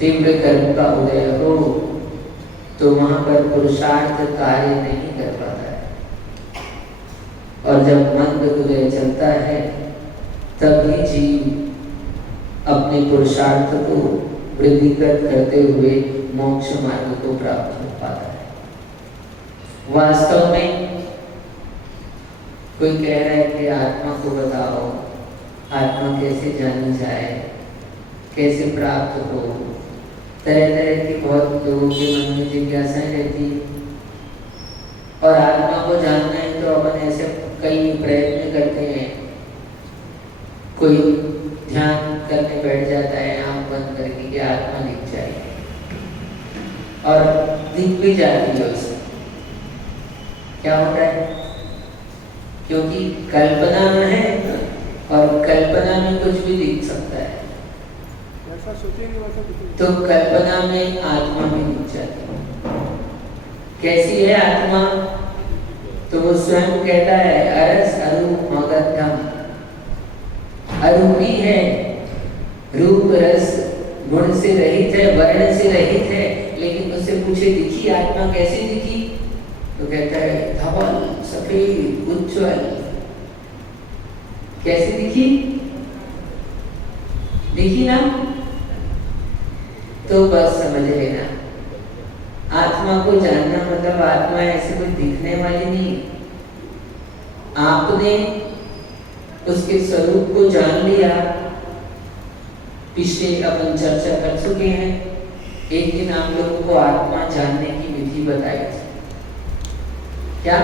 तीव्र कर्म का उदय हो तो वहां पर पुरुषार्थ कार्य नहीं कर पाता है, और जब मंद उदय चलता है तभी जीव अपने पुरुषार्थ को वृद्धिकृत करते हुए मोक्ष मार्ग को प्राप्त हो पाता है। वास्तव में कोई कह रहा है कि आत्मा को बताओ, आत्मा कैसे जानी जाए, कैसे प्राप्त हो। तरह तरह की बहुत लोगों के मन में जिज्ञासाएं रहती है, और आत्मा को जानना है तो अपन ऐसे कई प्रयत्न करते हैं। कोई ध्यान करने बैठ जाता है आंख बंद करके कि आत्मा दिख जाए, और दिख भी जाती है उसे। क्या हो रहा है? क्योंकि कल्पना में है, और कल्पना में कुछ भी दिख सकता है, तो कल्पना में आत्मा भी दिख जाती है। कैसी है आत्मा? तो वो स्वयं कहता है अरस अरूप मगधम, अरूपी है, रूप रस गुण से रहित है, वर्ण से रहित है। लेकिन उससे पूछे दिखी आत्मा कैसी दिखी? तो कहता है धवल सफेद उज्ज्वल। कैसी दिखी? दिखी ना? तो बस समझ लेना, आत्मा को जानना मतलब आत्मा ऐसे कोई दिखने वाली नहीं। आपने उसके स्वरूप को जान लिया। पिछले अपन चर्चा कर चुके हैं। एक दिन आप लोगों को आत्मा जानने की विधि बताई थी। क्या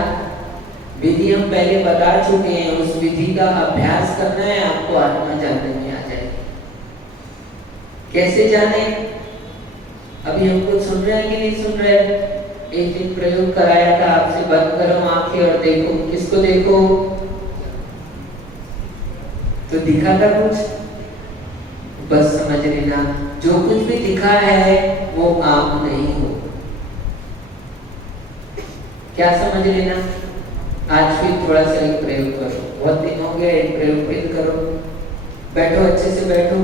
विधि हम पहले बता चुके हैं? उस विधि का अभ्यास करना है, आपको आत्मा जानने में आ जाएगी। कैसे जाने? अभी हमको सुन रहे हैं कि नहीं सुन रहे? एक दिन प्रयोग कराया था आपसे, बंद करो आंखें और देखो। किसको देखो? तो दिखा था कुछ? बस समझ लेना, जो कुछ भी दिखा है वो आप नहीं हो। क्या समझ लेना? आज फिर थोड़ा सा एक प्रयोग करो। बहुत दिन हो गए, एक प्रयोग फिर करो। बैठो, अच्छे से बैठो।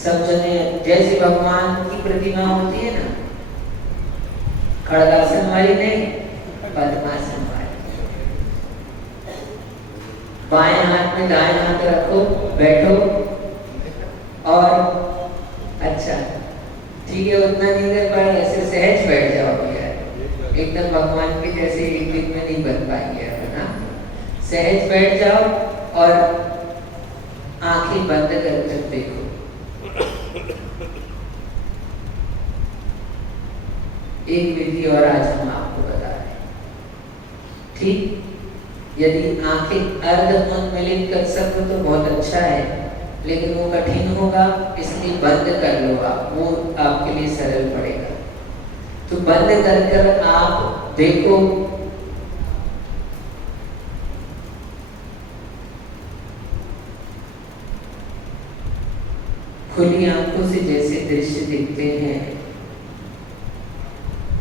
सब जने जैसे भगवान की प्रतिमा होती है ना, खड़गासन वाली नहीं, पद्मासन वाली। बाएं हाथ में दाएं हाथ रखो, बैठो। और अच्छा ठीक है, उतना नहीं कर पाए, ऐसे सहज बैठ जाओ यार। एकदम भगवान के जैसे एक दिन में नहीं बन पाएंगे, है ना? सहज बैठ जाओ और आंखें बंद कर देखो। एक विधि और आज हम आपको बता रहे हैं, ठीक? यदि आंखें अर्धोन्मीलित कर सको तो बहुत अच्छा है, लेकिन वो कठिन होगा, इसलिए बंद कर लो आप, वो आपके लिए सरल पड़ेगा। तो बंद कर आप देखो। खुली आंखों से जैसे दृश्य दिखते हैं,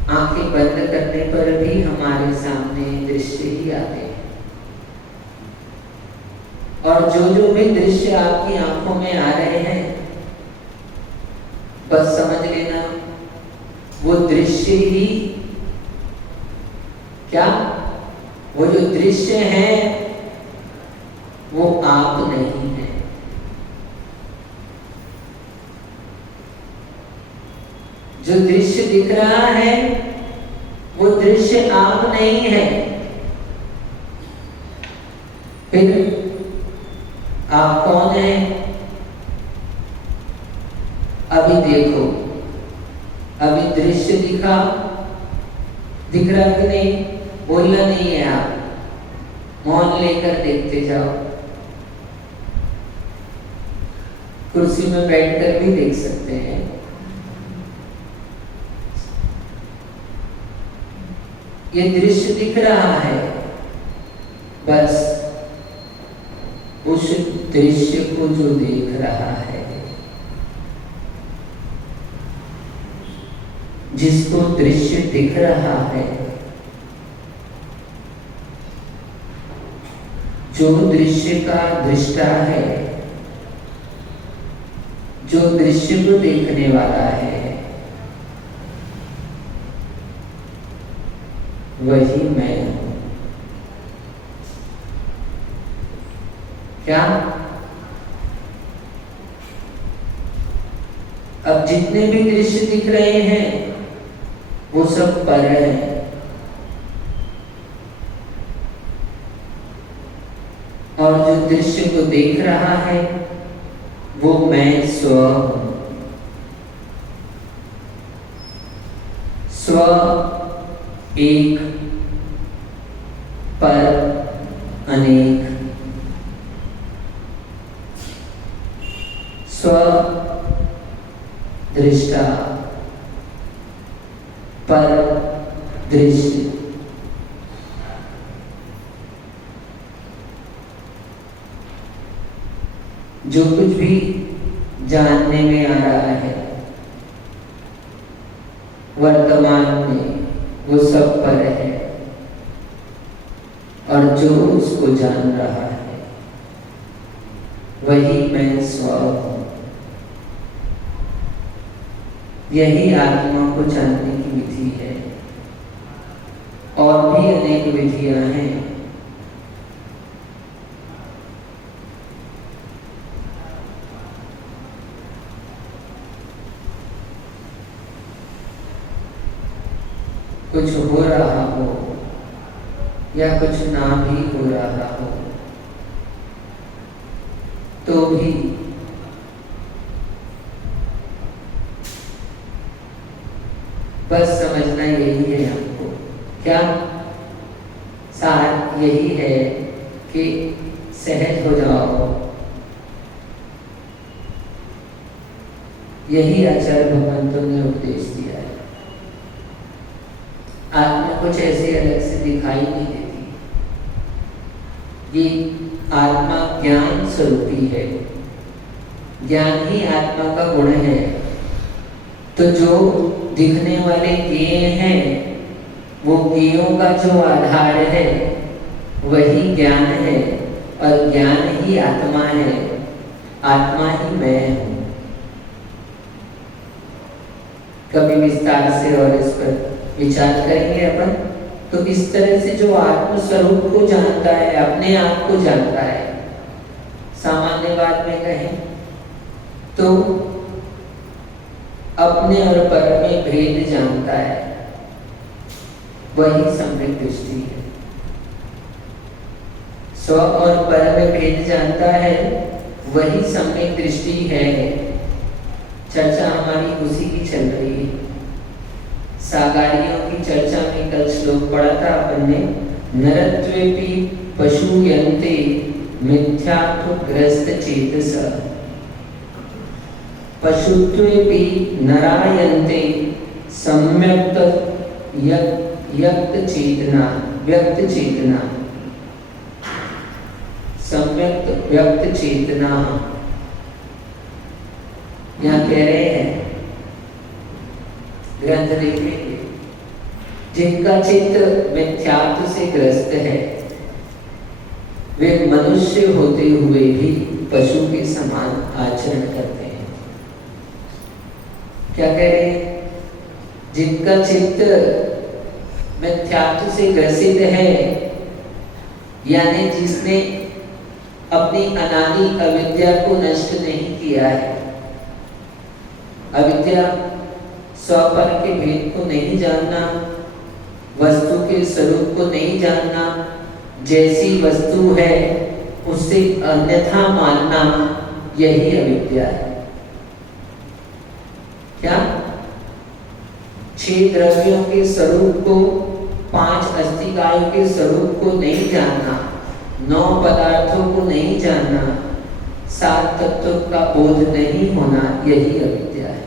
आंखें बंद करने पर भी हमारे सामने दृश्य ही आते हैं। और जो जो भी दृश्य आपकी आंखों में आ रहे हैं, बस समझ लेना वो दृश्य ही क्या, वो जो दृश्य है वो आप नहीं है। जो दृश्य दिख रहा है वो दृश्य आप नहीं है। फिर आप कौन है? अभी देखो, अभी दृश्य दिख रहा कि नहीं? बोलना नहीं है, आप मौन लेकर देखते जाओ। कुर्सी में बैठकर भी देख सकते हैं। ये दृश्य दिख रहा है, बस उस दृश्य को जो देख रहा है, जिसको दृश्य दिख रहा है, जो दृश्य का दृष्टा है, जो दृश्य को देखने वाला है वही मैं हूं। क्या? अब जितने भी दृश्य दिख रहे हैं वो सब पर हैं, और जो दृश्य को देख रहा है वो मैं स्व हूं। स्व एक, पर अनेक। स्व दृष्टा, पर दृश्य। जो कुछ भी जानने में आ रहा है वर्तमान में वो सब पर है, और जो उसको जान रहा है वही मैं स्व हूं। यही आत्मा को जानने की विधि है। और भी अनेक विधियां हैं। कुछ हो रहा हो या कुछ ना भी हो रहा हो तो भी बस समझना यही है हमको। क्या? सार यही है कि सहज हो जाओ। यही आचार्य भगवंतों ने उपदेश दिया है। आत्मा कुछ ऐसे अलग से दिखाई नहीं देती। ये आत्मा ज्ञान स्वरूपी है। ज्ञान ही आत्मा का गुण है। तो जो दिखने वाले ज्ञेय हैं वो ज्ञेयों का जो आधार है वही ज्ञान है, और ज्ञान ही आत्मा है। आत्मा ही मैं हूं। कभी विस्तार से और इस पर विचार करेंगे अपन। तो इस तरह से जो आत्म स्वरूप को जानता है, अपने आप को जानता है, सामान्य बात में कहें तो अपने और पर में भेद जानता है, वही सम्यक दृष्टि है। स्व और पर में भेद जानता है, वही सम्यक दृष्टि है। चर्चा हमारी उसी की चल रही है। सागारियों की चर्चा में कल श्लोक पढ़ा था अपन ने। नरत्वेपि पशुयन्ते मिथ्यात्वग्रस्त चेतस, पशुत्वेपि नरायन्ते सम्यक्त व्यक्त चेतना। सम्यक्त व्यक्त चेतना यहाँ कह रहे हैं, ग्रंथ देखेंगे। जिनका चित्त मिथ्यात्व से ग्रस्त है वे मनुष्य होते हुए भी पशु के समान आचरण करते हैं। क्या कह रहे हैं? जिनका चित्त मिथ्यात्व से ग्रसित है, यानी जिसने अपनी अनादि अविद्या को नष्ट नहीं किया है। अविद्या स्वपर के भेद को नहीं जानना, वस्तु के स्वरूप को नहीं जानना, जैसी वस्तु है उससे अन्यथा मानना, यही अविद्या है। क्या? 6 द्रव्यों के स्वरूप को, 5 अस्थिकायों के स्वरूप को नहीं जानना, 9 पदार्थों को नहीं जानना, 7 तत्वों का बोध नहीं होना, यही अविद्या है।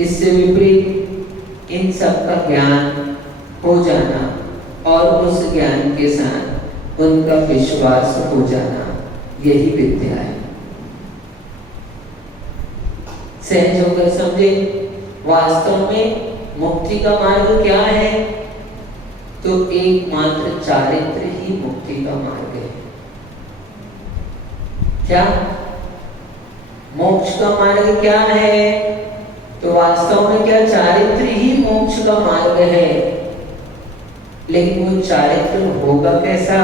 इससे विपरीत इन सब का ज्ञान हो जाना और उस ज्ञान के साथ उनका विश्वास हो जाना, यही विद्या है। सहज होकर समझे। वास्तव में मुक्ति का मार्ग क्या है? तो एकमात्र चारित्र ही मुक्ति का मार्ग है। क्या? मोक्ष का मार्ग क्या है? तो वास्तव में क्या चारित्र ही मोक्ष का मार्ग है, लेकिन वो चारित्र होगा कैसा?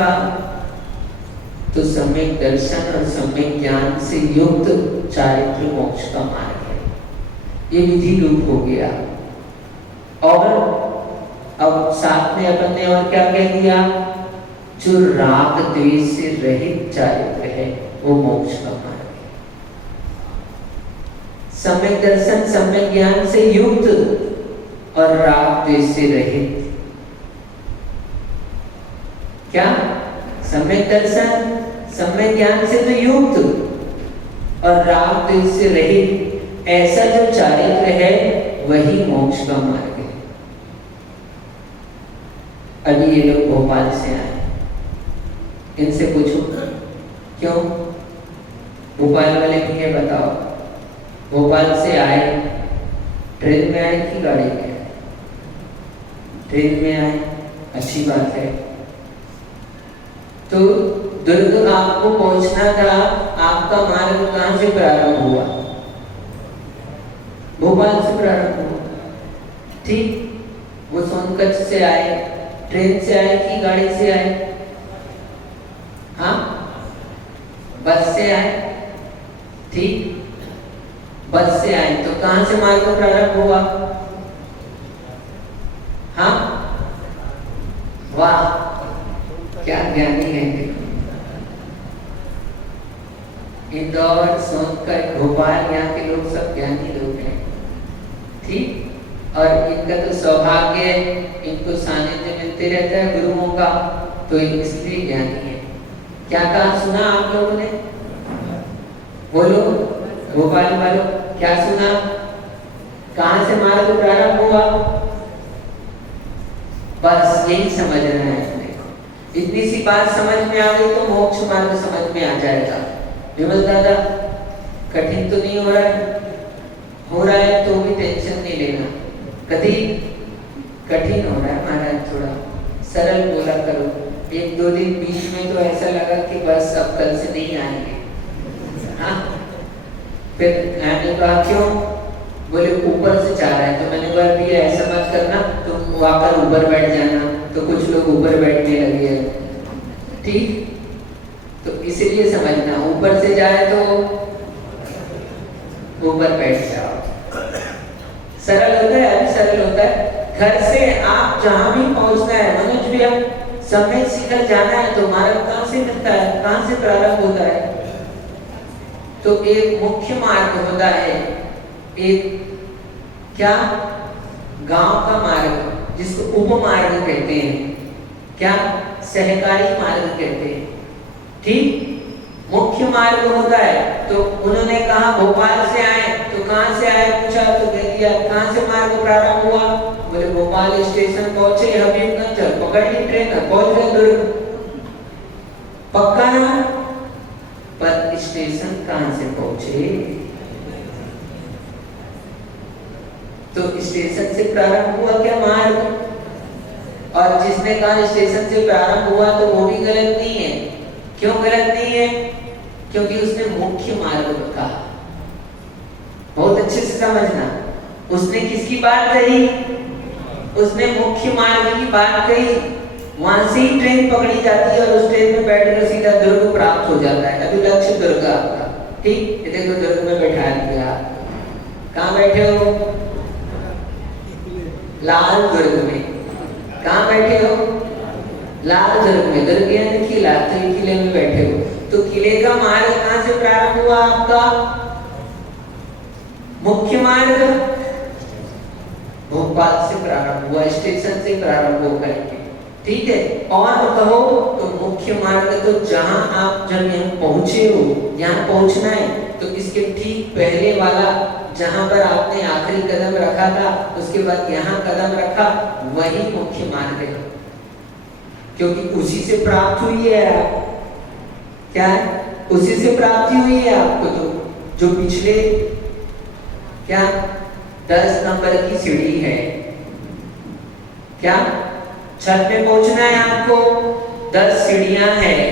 तो सम्यक दर्शन और सम्यक ज्ञान से युक्त चारित्र मोक्ष का मार्ग है। ये विधि रूप हो गया। और अब साथ में अपन ने और क्या कह दिया? जो राग द्वेष से रहित चारित्र है वो मोक्ष का मार्ग है। सम्यक दर्शन सम्यक ज्ञान से युक्त और राग द्वेष से रहित। क्या? सम्यक दर्शन सम्यक ज्ञान से तो युक्त और राग द्वेष से रहित, ऐसा जो चारित्र है वही मोक्ष का मार्ग है। अभी ये लोग भोपाल से आए, इनसे पूछो क्यों? भोपाल वाले भी ये बताओ, भोपाल से आए, ट्रेन में आए कि गाड़ी में आए? ट्रेन में आए, अच्छी बात है। तो दुर्ग आपको पहुंचना था, आपका मार्ग कहां से प्रारंभ हुआ? भोपाल से प्रारंभ हुआ, ठीक। वो सोनकच्छ से आए, ट्रेन से आए कि गाड़ी से आए? हाँ, बस से आए, ठीक। बस से आए तो कहां से मार्ग प्रारंभ हुआ? हाँ, वाह, क्या ज्ञानी है। इंदौर, सोनकच्छ, भोपाल, यहाँ के लोग सब ज्ञानी लोग हैं, ठीक। और इनका तो सौभाग्य है, इनको सानिध्य मिलते रहता है गुरुओं का, तो इसलिए ज्ञानी है। क्या कहा सुना आप लोगों ने? बोलो भोपाल वालों, क्या सुना? कहां से मार्ग प्रारंभ हुआ? बस यही समझना है। इतनी सी बात समझ में आ गई तो मोक्ष मार्ग समझ में आ जाएगा। विमल दादा, कठिन तो नहीं हो रहा है? हो रहा है तो भी टेंशन नहीं लेना। कभी कठिन हो रहा है महाराज, थोड़ा सरल बोला करो। एक दो दिन बीच में तो ऐसा लगा कि बस अब कल से नहीं आएंगे। हाँ, फिर मैंने कहा क्यों? बोले ऊपर से जा रहा है। तो मैंने कहा भी ऐसा मत करना, तुम आकर ऊपर बैठ जाना। तो कुछ लोग ऊपर बैठने लगे, ठीक। तो इसलिए समझना, ऊपर से जाए तो ऊपर बैठ जाओ। सरल होता है, अभी सरल होता है। घर से आप जहां भी पहुंचना है, मनोज भैया, समय शिखर जाना है तो मार्ग कहां से मिलता है, कहां से प्रारंभ होता है? तो एक मुख्य मार्ग होता है, एक क्या गांव का मार्ग, जिसको उपमार्ग कहते हैं, क्या सहकारी मार्ग कहते हैं, ठीक। मुख्य मार्ग होता है। तो उन्होंने कहा भोपाल से आए, तो कहां से आए पूछा, तो कह दिया कहां से मार्ग प्रारंभ हुआ? बोले भोपाल स्टेशन पहुंचे, हबीबगंज पकड़ ली ट्रेन, पहुंच गए दुर्ग। पक्का ना? पर स्टेशन कहां से पहुंचे? तो स्टेशन से प्रारंभ हुआ क्या मार्ग? और जिसने कहा स्टेशन से प्रारंभ हुआ तो वो भी गलत नहीं है। क्यों गलत नहीं है? क्योंकि उसने मुख्य मार्ग कहा। बहुत अच्छे से समझना, उसने किसकी बात कही? उसने मुख्य मार्ग की बात कही। वहां से ही ट्रेन पकड़ी जाती है और उस ट्रेन में बैठकर सीधा दुर्ग प्राप्त हो जाता है। अभी लक्ष्य दुर्ग आपका, ठीक। ये देखो दुर्ग में बैठा दिया। कहाँ बैठे हो? लाल दुर्ग में। कहाँ बैठे हो? लाल दुर्ग में। दुर्ग यानी किला, तो किले में बैठे हो। तो किले का मार्ग कहाँ से प्रारंभ हुआ आपका? मुख्य मार्ग भोपाल से प्रारंभ हुआ, स्टेशन से प्रारंभ हो करके, ठीक है। और कहो तो मुख्य मार्ग तो जहां आप जब यहाँ पहुंचे हो, यहाँ पहुंचना है तो इसके ठीक पहले वाला, जहां पर आपने आखिरी कदम रखा था, उसके बाद यहाँ कदम रखा, वही मुख्य मार्ग है। क्योंकि उसी से प्राप्त हुई है आप, क्या है? उसी से प्राप्ति हुई है आपको। तो जो पिछले क्या 10 नंबर की सीढ़ी है, क्या छत पे पहुंचना है आपको, 10 सीढ़ियां हैं,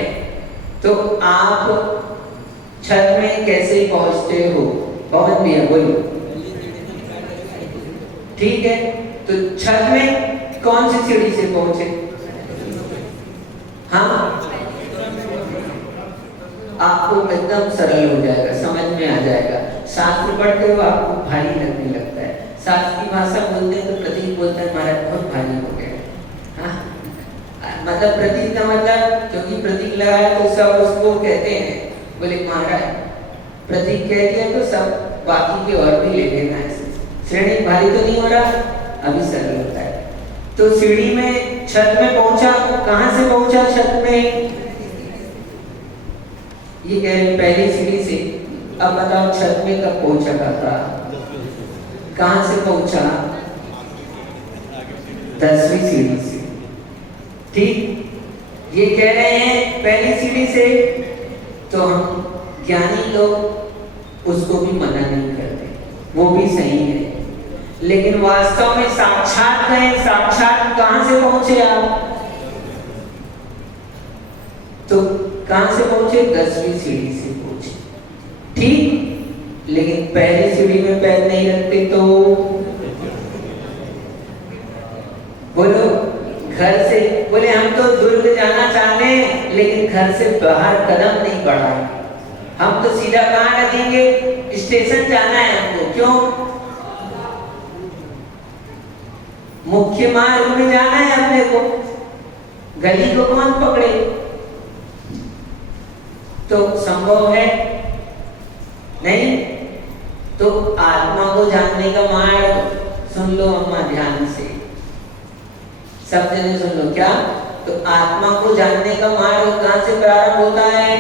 तो आप छत में कैसे पहुंचते हो? पवन भैया बोलो। ठीक है, तो छत में कौन सी सीढ़ी से पहुंचे? हाँ, आपको एकदम सरल हो जाएगा, समझ में आ जाएगा। शास्त्र पढ़ते हो आपको भारी लगने लगता है। शास्त्र की भाषा बोलते हैं तो प्रतीक बोलते हैं महाराज बहुत भारी हो गया। हाँ, मतलब प्रतीक का मतलब, क्योंकि प्रतीक लगाया तो सब उसको कहते हैं, बोले महाराज प्रतीक कह दिया तो सब बाकी के और भी ले लेना है। श्रेणी भारी तो नहीं हो रहा, अभी सरल होता है। तो सीढ़ी में छत में पहुंचा, कहां से पहुंचा छत में? ये कह रहे पहली सीढ़ी से। अब बताओ छत में कब पहुंचा था? कहां से पहुंचा? 10वीं सीढ़ी से। ठीक, ये कह रहे हैं पहली सीढ़ी से, तो हम ज्ञानी लोग उसको भी मना नहीं करते, वो भी सही है। लेकिन वास्तव में साक्षात गए, साक्षात कहां से पहुंचे आप? तो कहां से पहुंचे? 10वीं सीढ़ी से पहुंचे। ठीक, लेकिन पहली सीढ़ी में पैर नहीं रखते तो बोलो, घर से बोले हम तो दुर्ग जाना चाहते हैं लेकिन घर से बाहर कदम नहीं बढ़ाए, हम तो सीधा कहां रखेंगे? स्टेशन जाना है हमको। क्यों? मुख्य मार्ग में जाना है अपने को, गली को कौन पकड़े? तो संभव है नहीं। तो आत्मा को जानने का मार्ग सुन लो अम्मा ध्यान से, सब जने सुन लो। क्या? तो आत्मा को जानने का मार्ग कहां से प्रारंभ होता है?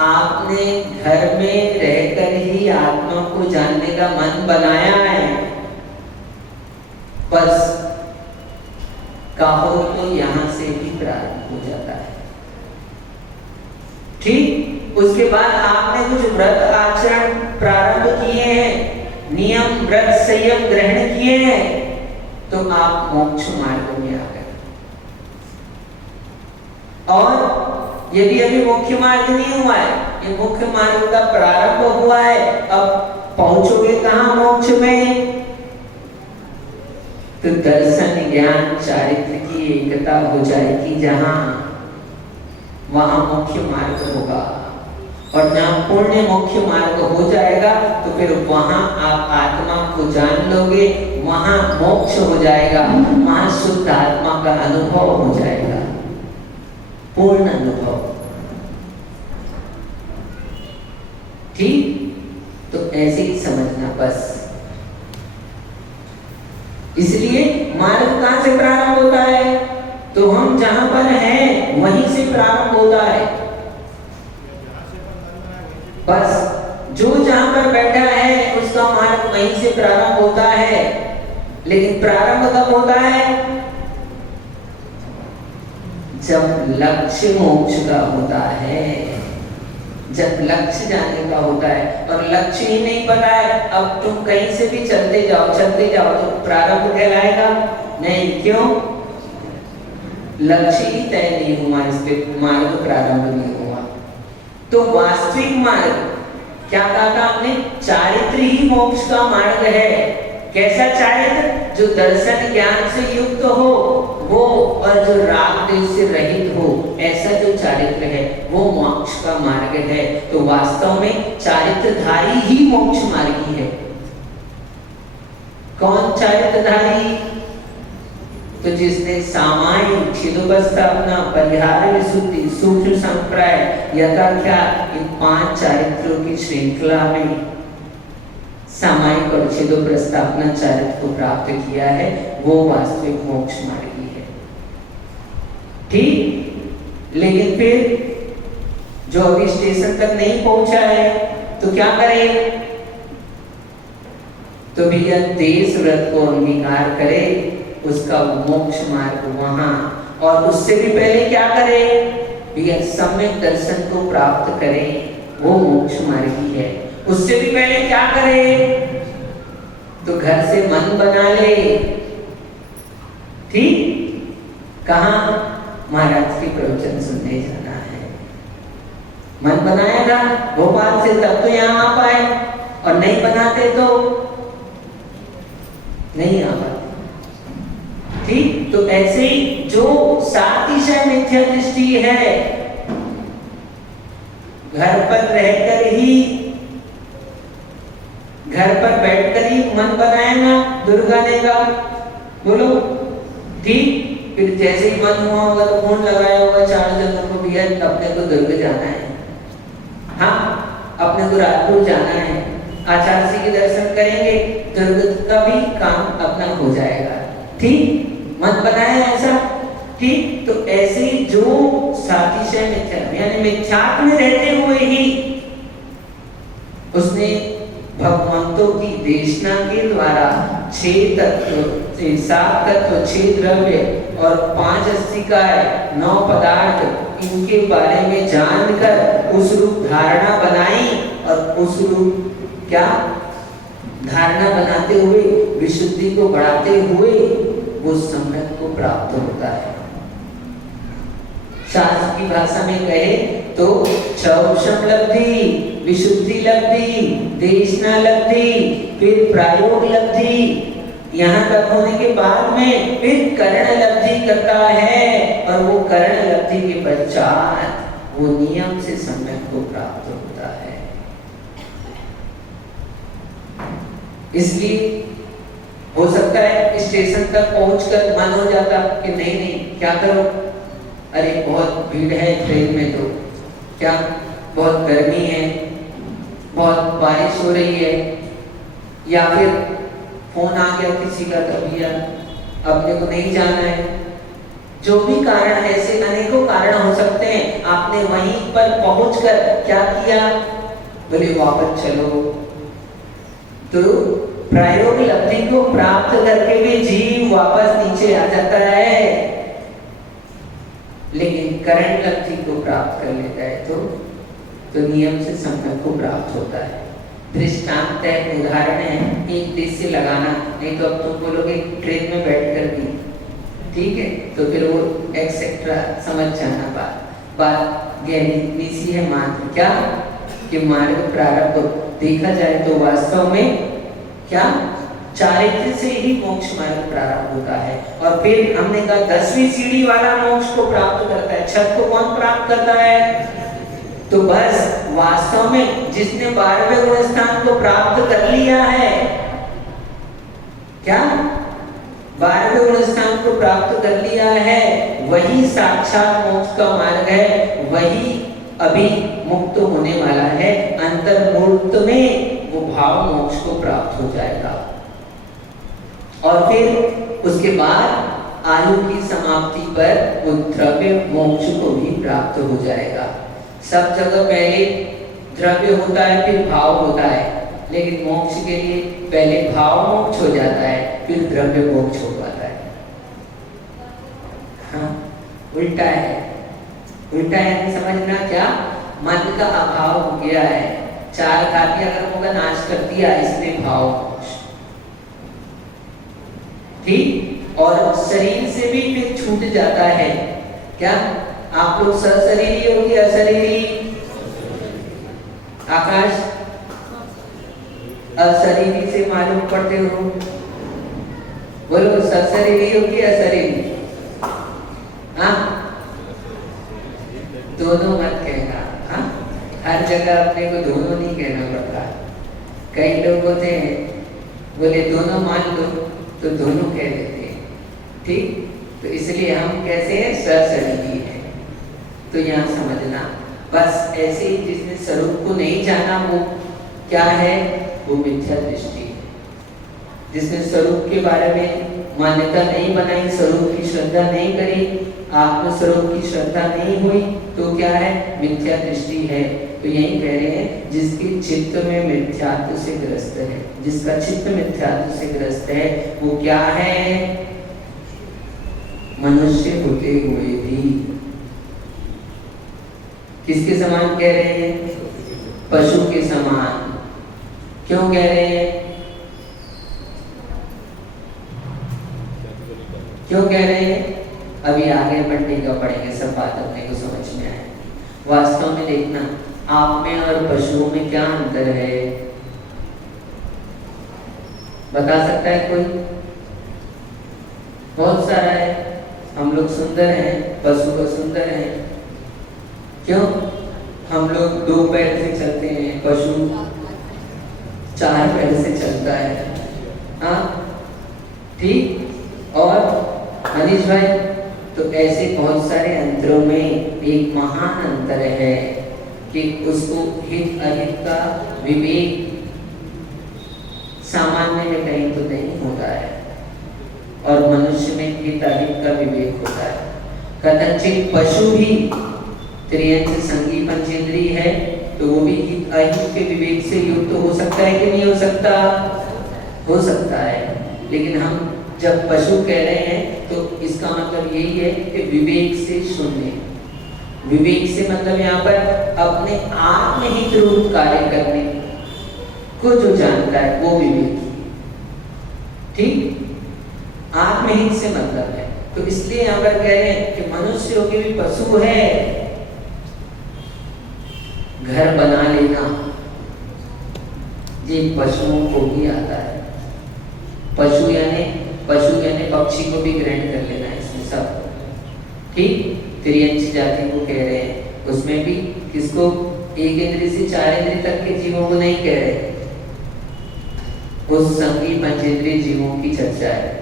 आपने घर में रहकर ही आत्मा को जानने का मन बनाया है, बस कहो तो यहां से भी प्रारंभ हो जाता है। ठीक, उसके बाद आपने कुछ व्रत आचरण प्रारंभ किए हैं, नियम व्रत संयम ग्रहण किए हैं, तो आप मोक्ष मार्ग में आ गए। और यदि अभी मुख्य मार्ग नहीं हुआ है, ये मुख्य मार्ग का प्रारंभ हुआ है, अब पहुंचोगे कहां मोक्ष में? तो दर्शन ज्ञान चारित्र की एकता हो जाएगी जहां, वहां मुख्य मार्ग होगा। और जहां पुण्य मुख्य मार्ग हो जाएगा तो फिर वहां आप आत्मा को जान लोगे, वहां मोक्ष हो जाएगा, वहां शुद्ध आत्मा का अनुभव हो जाएगा, पूर्ण अनुभव। ठीक, तो ऐसे ही समझना बस। इसलिए मार्ग कहां से प्रारंभ होता है? तो हम जहां पर हैं वहीं से प्रारंभ होता है। बस जो जहां पर बैठा है उसका मार्ग वहीं से प्रारंभ होता है। लेकिन प्रारंभ कब होता है? जब लक्ष्य मोक्ष का होता है, जब लक्ष्य जाने का होता है। और लक्ष्य ही नहीं पता है, अब तुम कहीं से भी चलते जाओ तो प्रारंभ कहलाएगा नहीं। क्यों? लक्ष्य ही तय नहीं हुआ, इसके मार्ग प्रारंभ नहीं हुआ। तो वास्तविक मार्ग क्या कहा था हमने? चारित्र ही मोक्ष का मार्ग है। कैसा चारित्र? जो दर्शन ज्ञान से युक्त हो वो, और जो राग देश से रहित हो, ऐसा जो चारित्र है वो मोक्ष का मार्ग है। तो वास्तव में चारित्रधारी ही मोक्ष मार्गी है। कौन चारित्रधारी? तो जिसने सामायिक छिदोपस्थापना, परिहार विशुद्धि, सूक्ष्म संप्राय, यथाख्या, इन 5 चारित्रों की श्रृंखला में सामायिक और छिदो प्रस्थापना चारित्र को प्राप्त किया है, वो वास्तविक मोक्ष मार्गी है। ठीक, लेकिन फिर जो अभी स्टेशन तक नहीं पहुंचा है तो क्या करे? तो भैया देश व्रत को अंगीकार करे, उसका मोक्ष मार्ग वहां। और उससे भी पहले क्या करे? भैया सम्यक दर्शन को प्राप्त करे, वो मोक्ष मार्गी है। उससे भी पहले क्या करे? तो घर से मन बना ले। ठीक, कहां? महाराज के प्रवचन सुनने जाना है। मन बनाया था भोपाल से तब तो यहाँ आ पाए, और नहीं बनाते तो नहीं आ पाते। ठीक, तो ऐसे ही जो सातिशय मिथ्या दृष्टि है, घर पर रहकर ही, घर पर बैठकर ही मन बनाया ना दुर्गा ने का, बोलो ठीक। फिर जैसे ही मन हुआ होगा तो फोन लगाया होगा 4 जनों को, भैया अपने को दुर्ग जाना है, हाँ अपने को राजपुर जाना है, आचार्य जी के दर्शन करेंगे, दुर्ग का भी काम अपना हो जाएगा। ठीक, मन बनाया ऐसा। ठीक, तो ऐसे जो सातिशय मिथ्या यानी मिथ्यात्व में रहते हुए ही उसने भगवंतों की देशना के द्वारा 6 तत्व, 7 तत्व, 6 द्रव्य और 5 अस्थिकाय, 9 पदार्थ, इनके बारे में जानकर उस रूप धारणा बनाई, और उस रूप क्या धारणा बनाते हुए विशुद्धि को बढ़ाते हुए वो सम्यक को प्राप्त होता है। शास्त्र की भाषा में कहे तो चौक्षम लब्धि, विशुद्धि लब्धि, देशना लब्धि, फिर प्रायोग लब्धि, यहाँ तक होने के बाद में फिर करण लब्धि करता है, और वो करण लब्धि के पश्चात वो नियम से सम्यक को प्राप्त होता है। इसलिए हो सकता है स्टेशन तक पहुंचकर मन हो जाता कि नहीं नहीं क्या करो, अरे बहुत भीड़ है ट्रेन में, तो क्या बहुत गर्मी है, बहुत बारिश हो रही है, या फिर फोन आ गया किसी का तभी अपने को नहीं जाना है। जो भी कारण, ऐसे अनेकों कारण हो सकते हैं। आपने वहीं पर पहुंचकर क्या किया, बोले वापस चलो। तो प्रायोग लब्धि को प्राप्त करके भी जीव वापस नीचे आ जाता है, लेकिन करण लब्धि को प्राप्त कर लेता है तो नियम से सम्यक को प्राप्ट होता है। दृष्टांत उदाहरण है, एक देश से लगाना, नहीं तो अब तुम बोलोगे ट्रेन में बैठकर भी, ठीक है, तो फिर वो एक्सेट्रा समझ जाना। बात गहरी सी है मात्र क्या कि मार्ग प्रारब्ध देखा जाए तो वास्तव में क्या चारित्र से ही मोक्ष मार्ग प्रारंभ होता है। और फिर हमने कहा 10वीं सीढ़ी वाला मोक्ष को प्राप्त करता है। छत को कौन प्राप्त करता है? तो बस वास्तव में जिसने 12वें गुण स्थान को प्राप्त कर लिया है, क्या 12वें गुण स्थान को प्राप्त कर लिया है, वही साक्षात मोक्ष का मार्ग है, वही अभी मुक्त होने वाला है। अंतर्मुक्त में वो भाव मोक्ष को प्राप्त हो जाएगा। और फिर उसके बाद आयु की समाप्ति पर वो द्रव्य मोक्ष को भी प्राप्त हो जाएगा। सब जगह पहले द्रव्य होता है फिर भाव होता है, लेकिन मोक्ष के लिए पहले भाव मोक्ष हो जाता है फिर द्रव्य मोक्ष हो पाता है। हाँ, उल्टा है। उल्टा है समझना क्या, मन का अभाव हो गया है, 4 खाती अगर होगा नाश कर दिया, इसलिए भाव मोक्ष, ठीक। और शरीर से भी फिर छूट जाता है। क्या आप लोग सशरीरी हो कि अशरीरी? आकाश अशरीरी से मालूम पड़ते हो, बोलो सशरीरी हो कि अशरीरी? हाँ, दोनों मत कहना। हाँ, हर जगह अपने को दोनों नहीं कहना पड़ता। कई लोग होते हैं बोले दोनों मान लो तो दोनों कह देते हैं, ठीक। तो इसलिए हम कैसे हैं, सशरीरी है। तो यहाँ समझना बस ऐसे ही जिसने स्वरूप को नहीं जाना वो क्या है, वो मिथ्या दृष्टि है। जिसने स्वरूप के बारे में मान्यता नहीं बनाई, स्वरूप की श्रद्धा नहीं करी, आत्म स्वरूप की श्रद्धा नहीं हुई, तो क्या है, मिथ्या दृष्टि है। तो यही कह रहे हैं जिसके चित्त में मिथ्यात्व से ग्रस्त है, जिसका चित्त मिथ्यात्व से ग्रस्त है, वो क्या है, मनुष्य होते हुए भी किसके समान कह रहे हैं, पशु के समान। क्यों कह रहे हैं, क्यों कह रहे हैं, अभी आगे बढ़ने का पड़ेंगे, सब बात अपने को समझ में आए। वास्तव में देखना आप में और पशुओं में क्या अंतर है? बता सकता है कोई? बहुत सारा है। हम लोग सुंदर हैं, पशु को सुंदर हैं। क्यों? हम लोग 2 पैर से चलते हैं, पशु 4 पैर से चलता है। हाँ, ठीक। और मनीष भाई, तो ऐसे बहुत सारे अंतरों में एक महान अंतर है कि उसको हित अहित का विवेक सामान्य में कहीं तो नहीं होता है, और मनुष्य में हित अहित का विवेक होता है। कदाचित पशु भी त्रियंच संगी पंचेंद्रिय है, तो वो भी हित अहित के विवेक से युक्त हो सकता है कि नहीं हो सकता? हो सकता है। लेकिन हम जब पशु कह रहे हैं तो इसका मतलब यही है कि विवेक से शून्य। विवेक से मतलब यहाँ पर अपने आत्महित रूप कार्य करने को जो जानता है वो विवेक। ठीक, आत्महित से मतलब है। तो इसलिए यहाँ पर कह रहे हैं कि मनुष्यों के भी पशु है। घर बना लेना ये पशुओं को भी आता है। पशु यानी पक्षी को भी ग्रहण कर लेना है इसमें सब। ठीक, त्रियंच जाति को कह रहे हैं, उसमें भी किसको? 1 इंद्रिय से 4 इंद्रिय तक के जीवों को नहीं कह रहे, उस संगी पंचेंद्रिय जीवों की चर्चा है।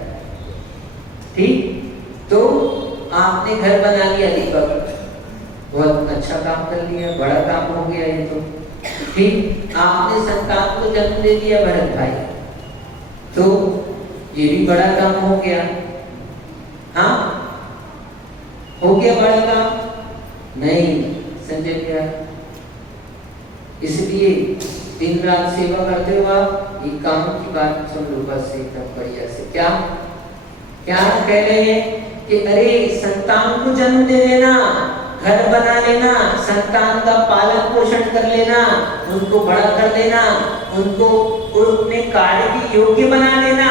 ठीक, तो आपने घर बना लिया दीपक, बहुत अच्छा काम कर लिया, बड़ा काम हो गया ये तो। ठीक, आपने संतान को जन्म दे दिया भरत भाई, तो ये भी बड़ा काम हो गया। हाँ, हो गया बड़ा काम? नहीं संजय भैया, इसलिए दिन रात सेवा करते हो आप। ये काम की बात सुन लो बस एकदम बढ़िया से। क्या क्या कह रहे हैं कि अरे संतान को जन्म दे देना, घर बना लेना, संतान का पालन पोषण कर लेना, उनको बड़ा कर देना, उनको अपने कार्य के योग्य बना लेना,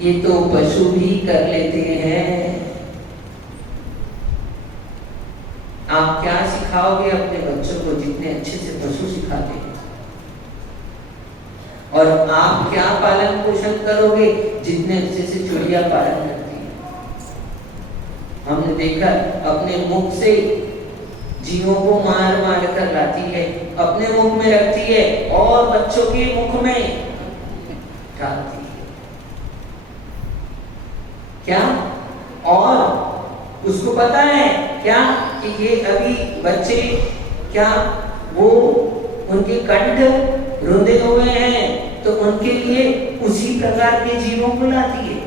ये तो पशु भी कर लेते हैं। आप क्या सिखाओगे अपने बच्चों को जितने अच्छे से पशु सिखाते हैं? और आप क्या पालन पोषण करोगे जितने अच्छे से चिड़िया पालन करती है? हमने देखा अपने मुख से जीवों को मार मार कर लाती है, अपने मुख में रखती है और बच्चों के मुख में डालती है। क्या? और उसको पता है क्या कि ये अभी बच्चे क्या वो उनके कंठ रुंधे हुए हैं, तो उनके लिए उसी प्रकार के जीवों को लाती है।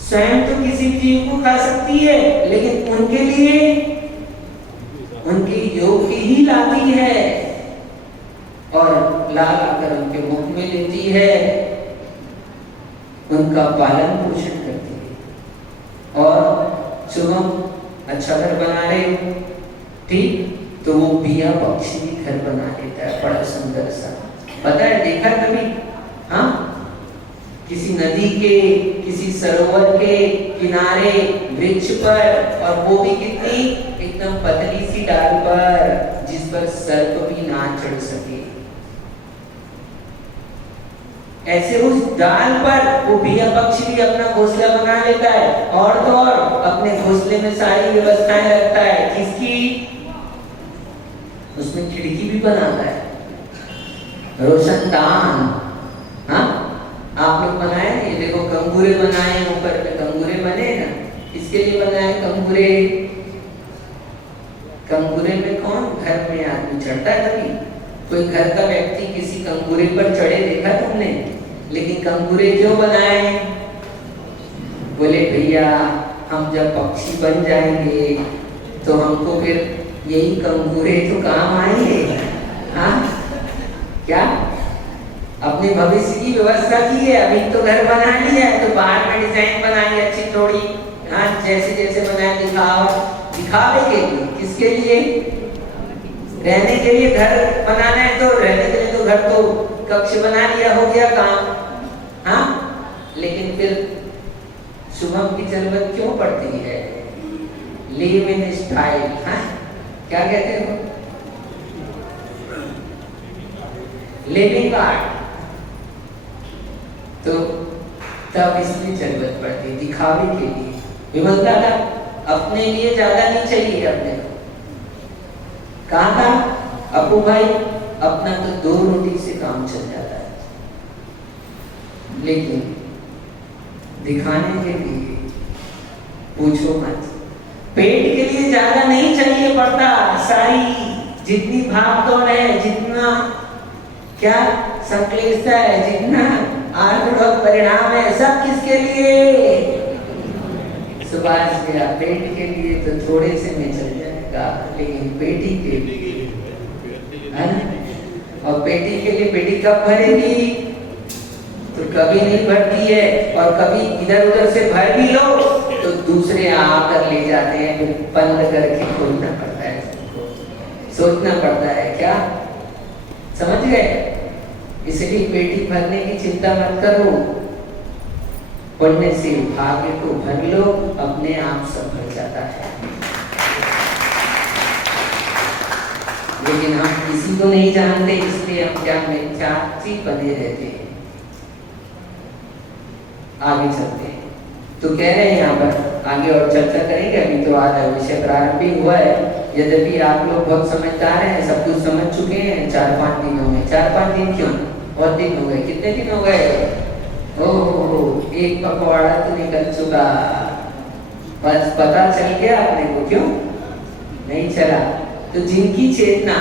स्वयं तो किसी जीव को खा सकती है, लेकिन उनके लिए उनकी योग्य ही लाती है और ला कर उनके मुख में लेती है, उनका पालन पोषण करती है। और शुभम अच्छा घर बना रहे हो, ठीक, तो वो बिया पक्षी भी घर बना लेता है बड़ा सुंदर सा। पता है, देखा कभी? हाँ, किसी नदी के किसी सरोवर के किनारे वृक्ष पर, और वो भी कितनी एकदम पतली सी डाल पर जिस पर सर्प भी ना चढ़ सके, ऐसे उस डाल पर वो बिया पक्षी भी अपना घोंसला बना लेता है, और तो और अपने घोंसले में सारी व्यवस्थाएं रखता है। किसकी? उसमें खिड़की भी बनाता है, रोशनदान। हाँ, आप लोग बनाए, ये देखो कंगूरे बनाए, ऊपर में कंगूरे बने ना, इसके लिए बनाए कंगूरे। कंगूरे में कौन घर में आदमी चढ़ता है? कभी कोई घर का व्यक्ति किसी कंगूरे पर चढ़े देखा तुमने? लेकिन कंगूरे क्यों बनाए? बोले भैया हम जब पक्षी बन जाएंगे तो हमको फिर यही कंगूरे तो काम आएंगे। हाँ, क्या अपने भविष्य की व्यवस्था की है? अभी तो घर बना लिया है, तो बाहर में डिजाइन बनाई अच्छी थोड़ी। हाँ, जैसे जैसे बनाए दिखावे के लिए। किसके लिए? रहने के लिए घर बनाना है, तो रहने के लिए तो घर तो कक्ष बना लिया, हो गया काम। हाँ, लेकिन फिर शुभम की जरूरत क्यों पड़ती है? Live in style. हाँ, क्या कहते हो? Living art. तो तब इसलिए जरूरत पड़ती दिखावे के लिए। विमल दादा अपने लिए ज्यादा नहीं चाहिए अपने को। कहा था अपू भाई, अपना तो 2 रोटी से काम चल जाता है, लेकिन दिखाने के लिए पूछो मत। पेट के लिए ज्यादा नहीं चाहिए पड़ता। सारी जितनी भाग दौड़ है, जितना क्या संक्लेशता है, जितना आर्थिक परिणाम है, सब किसके लिए? सुभाष गया पेट के लिए तो थोड़े से में चल जाएगा, लेकिन पेटी के लिए है ना। और पेटी के लिए पेटी कब भरेगी? तो कभी नहीं भरती है, और कभी इधर उधर से भर भी लो तो दूसरे आकर ले जाते हैं, फिर बंद करके खोलना पड़ता है, सोचना पड़ता है। क्या समझ गए? इसलिए पेटी भरने की चिंता मत करो, पढ़ने से भाग्य को भर लो, अपने आप सब भर जाता है। लेकिन हम किसी को नहीं जानते, इसलिए हम क्या मिथ्यार्थी बने रहते हैं। आगे चलते हैं। तो कह रहे हैं यहाँ पर आगे और चर्चा करेंगे। अभी तो आज विषय प्रारंभ ही हुआ है, यद्यपि आप लोग बहुत समझदार हैं, सब कुछ समझ चुके हैं 4-5 दिनों में। 4-5 दिन क्यों, बहुत दिन हो गए। कितने दिन हो गए? ओह, एक पखवाड़ा तो निकल चुका, बस पता चल गया अपने को। क्यों नहीं चला? तो जिनकी चेतना,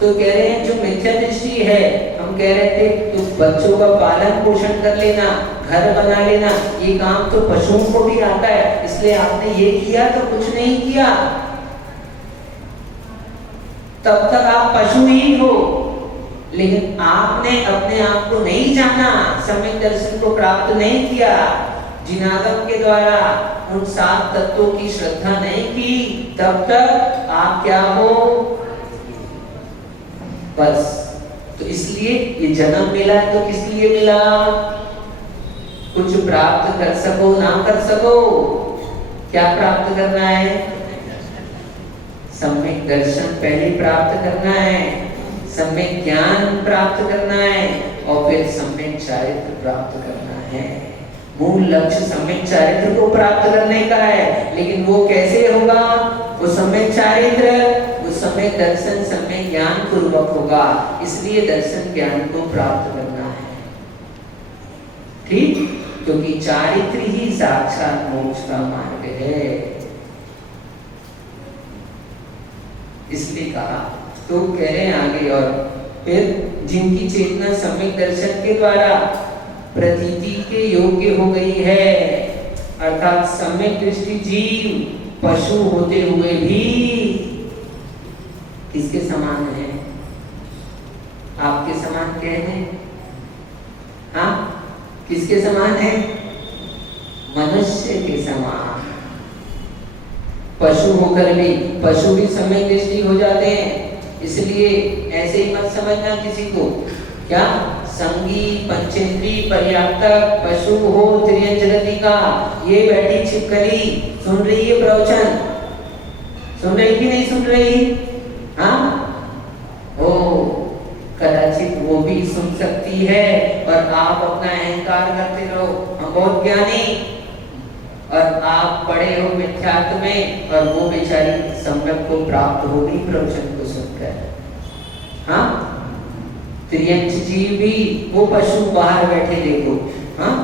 तो कह रहे हैं जो मिथ्या दृष्टि है, हम कह रहे थे तो बच्चों का पालन पोषण कर लेना, घर बना लेना, ये काम तो पशुओं को भी आता है, इसलिए आपने ये किया तो कुछ नहीं किया, तब तक आप पशु ही हो। लेकिन आपने अपने आप को नहीं जाना, सम्यक दर्शन को प्राप्त नहीं किया, जिनागम के द्वारा उन 7 तत्वों की श्रद्धा नहीं की, तब तक आप क्या हो? बस। तो इसलिए ये जन्म मिला तो किस लिए मिला? कुछ प्राप्त कर सको ना कर सको, क्या प्राप्त करना है? सम्यक दर्शन पहले प्राप्त करना है, सम्यक ज्ञान प्राप्त करना है, और फिर सम्यक चारित्र प्राप्त करना है। मूल लक्ष्य सम्यक चारित्र को प्राप्त करने का है, लेकिन वो कैसे होगा? वो सम्यक चारित्र, वो सम्यक दर्शन, सम्यक ज्ञान पूर्वक होगा। इसलिए दर्शन ज्ञान को प्राप्त करना है, ठीक? क्योंकि चारित्र ही साक्षात मोक्ष का मार्ग है, इसलिए कहा। तो कह रहे हैं आगे, और फिर जिनकी चेतना सम्यक दर्शन के द्वारा प्रतीति के योग्य हो गई है, अर्थात सम्यक दृष्टि जीव पशु होते हुए भी किसके समान है? आपके समान कह दें? हाँ, किसके समान है? मनुष्य के समान। पशु होकर भी, पशु भी सम्यक दृष्टि हो जाते हैं। इसलिए ऐसे ही मत समझना किसी को, क्या संगी पंचेंद्री पर्याप्तक पशु हो त्रियंच गति का। ये बैठी छिपकली सुन रही है प्रवचन, सुन रही कि नहीं सुन रही? हाँ, ओ कदाचित वो भी सुन सकती है, और आप अपना अहंकार करते रहो, हम बहुत ज्ञानी, और आप पड़े हो मिथ्यात्व में, और वो बेचारी सम्यक को प्राप्त होगी प्रवचन को सुनकर। हाँ, त्रियंच जीव भी, वो पशु बाहर बैठे देखो, हाँ,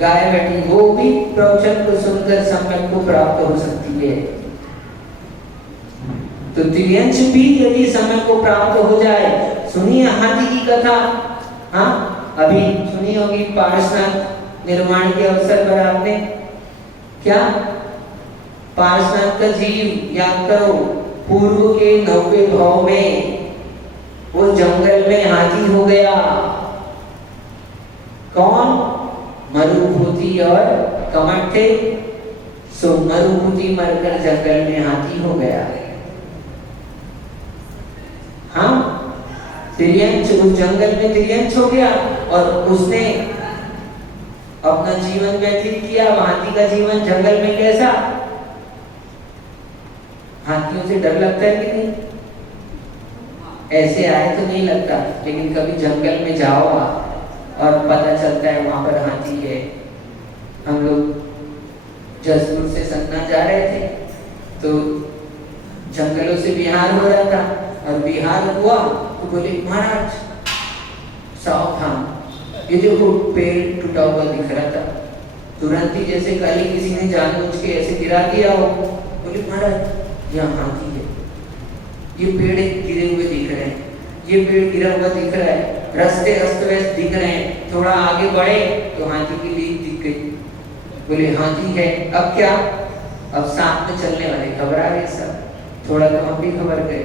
गाय बैठी, वो भी प्रवचन को सुनकर सम्यक को प्राप्त हो सकती है। तो त्रियंच भी यदि सम्यक को प्राप्त हो जाए, सुनिए हाथी की कथा, हाँ, अभी सुनी होगी पार्श्वनाथ निर्माण के अवसर पर आपने। क्या पार्श्वनाथ का जीव याद करो, पूर्व के 90 भाव में वो जंगल में हाथी हो गया। कौन? मरुभूति और कमठ थे, सो मरुभूति मरकर जंगल में हाथी हो गया। हाँ, त्रियंच, उस जंगल में त्रियंच हो गया, और उसने अपना जीवन व्यतीत किया। हाथी का जीवन जंगल में कैसा? हाथियों से डर लगता है कि नहीं? ऐसे आए तो नहीं लगता, लेकिन कभी जंगल में जाओ और पता चलता है वहां पर हाथी है। हम लोग जसपुर से सतना जा रहे थे तो जंगलों से बिहार हो रहा था, और बिहार हुआ तो बोले महाराज सावधान, ये देखो पेड़ टूटा हुआ दिख रहा था। तुरंत ही जैसे कल किसी ने जानबूझ के ऐसे गिरा दिया हो, बोले महाराज यहाँ हाथी है, ये पेड़ गिरे हुए दिख रहे हैं, ये पेड़ गिरा हुआ दिख रहा है, रास्ते अस्त व्यस्त दिख रहे हैं, थोड़ा आगे बढ़े तो हाथी की लीक दिख गई। बोले हाथी है, अब क्या? अब साथ में चलने वाले घबरा गए सब, थोड़ा तो हम भी घबर गए,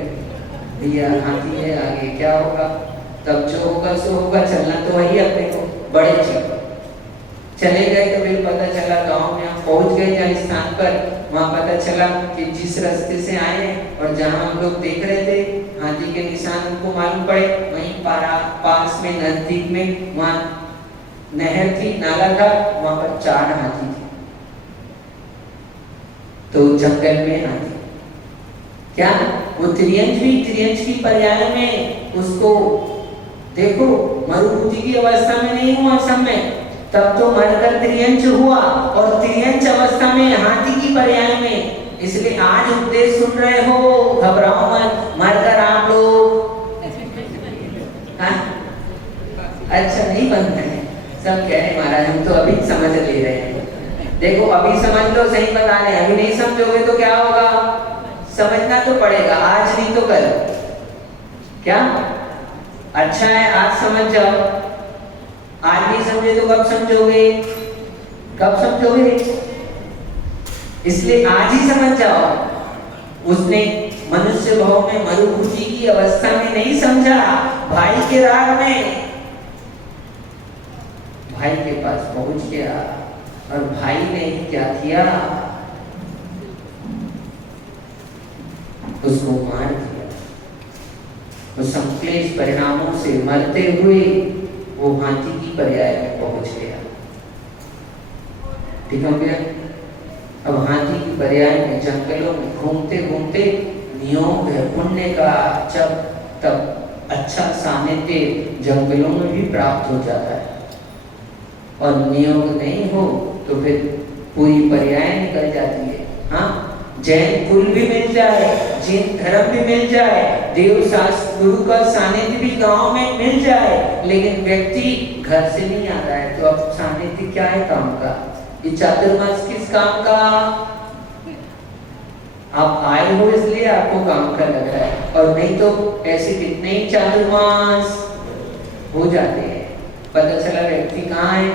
भैया हाथी है आगे क्या होगा? तब जो होगा सो होगा, चलना तो वही अपने को। बड़े चले गए तो फिर पता चला गांव में हम पहुंच गए जहाँ स्थान पर, वहां पता चला कि जिस रास्ते से आए हैं और जहां हम लोग देख रहे थे हाथी के निशान उनको मालूम पड़े, वहीं पास में नजदीक में वहां नहर थी, नाला था, वहां पर 4 हाथी थे। तो जंगल में हाथी क्या वो त्रियंच की पर्याय में उसको देखो, मरुभूमि की अवस्था में नहीं हुआ सब में, तब तो मरकर त्रियंच हुआ, और त्रियंच अवस्था में हाथी की पर्याय में। इसलिए आज उपदेश सुन रहे हो, घबराओ मत, मरकर आप लोग अच्छा नहीं बन रहे। सब कह रहे महाराज हम तो अभी समझ ले रहे हैं। देखो अभी समझ लो, सही बता रहे, अभी नहीं समझोगे तो क्या होगा? समझना तो पड़ेगा, आज नहीं तो कल। क्या अच्छा है आज समझ जाओ, आज नहीं समझे तो कब समझोगे? कब समझोगे? इसलिए आज ही समझ जाओ। उसने मनुष्य भाव में मरुभूमि की अवस्था में नहीं समझा, भाई के राग में भाई के पास पहुंच गया, और भाई ने ही क्या किया? उसको मार दिया। वो संक्लेश परिणामों से मरते हुए वो हाथी की पर्याय में पहुंच गया। ठीक हो गया? अब हाथी की पर्याय में जंगलों में घूमते घूमते नियोग है पुण्य का, जब तब अच्छा सानिध्य जंगलों में भी प्राप्त हो जाता है, और नियोग नहीं हो तो फिर पूरी पर्याय निकल जाती है। हाँ, जैन कुल भी मिल जाए, जैन धर्म भी मिल जाए, देव शास्त्र गुरु का सानिध्य भी गांव में मिल जाए, लेकिन व्यक्ति घर से नहीं आता है तो अब सानिध्य क्या है काम का? ये चातुर्मास किस काम का? आप आए हो इसलिए आपको काम का लग रहा है, और नहीं तो ऐसे कितने ही चातुर्मास हो जाते हैं। पता चला व्यक्ति कहाँ है?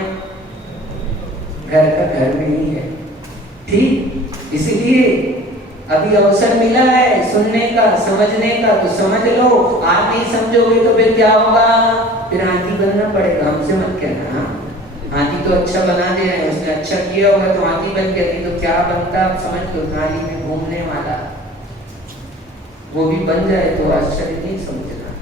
घर का घर में ही है। ठीक, इसलिए अभी अवसर मिला है सुनने का, समझने का, तो समझ लो। आज नहीं समझोगे तो फिर क्या होगा? फिर हाथी बनना पड़ेगा। हमसे मत कहना, हाँ हाथी तो अच्छा बना दे रहे हैं, उसने अच्छा किया होगा तो हाथी बन गया, नहीं तो क्या बनता? आप समझ लो, नाली में घूमने वाला वो भी बन जाए तो आश्चर्य नहीं समझना।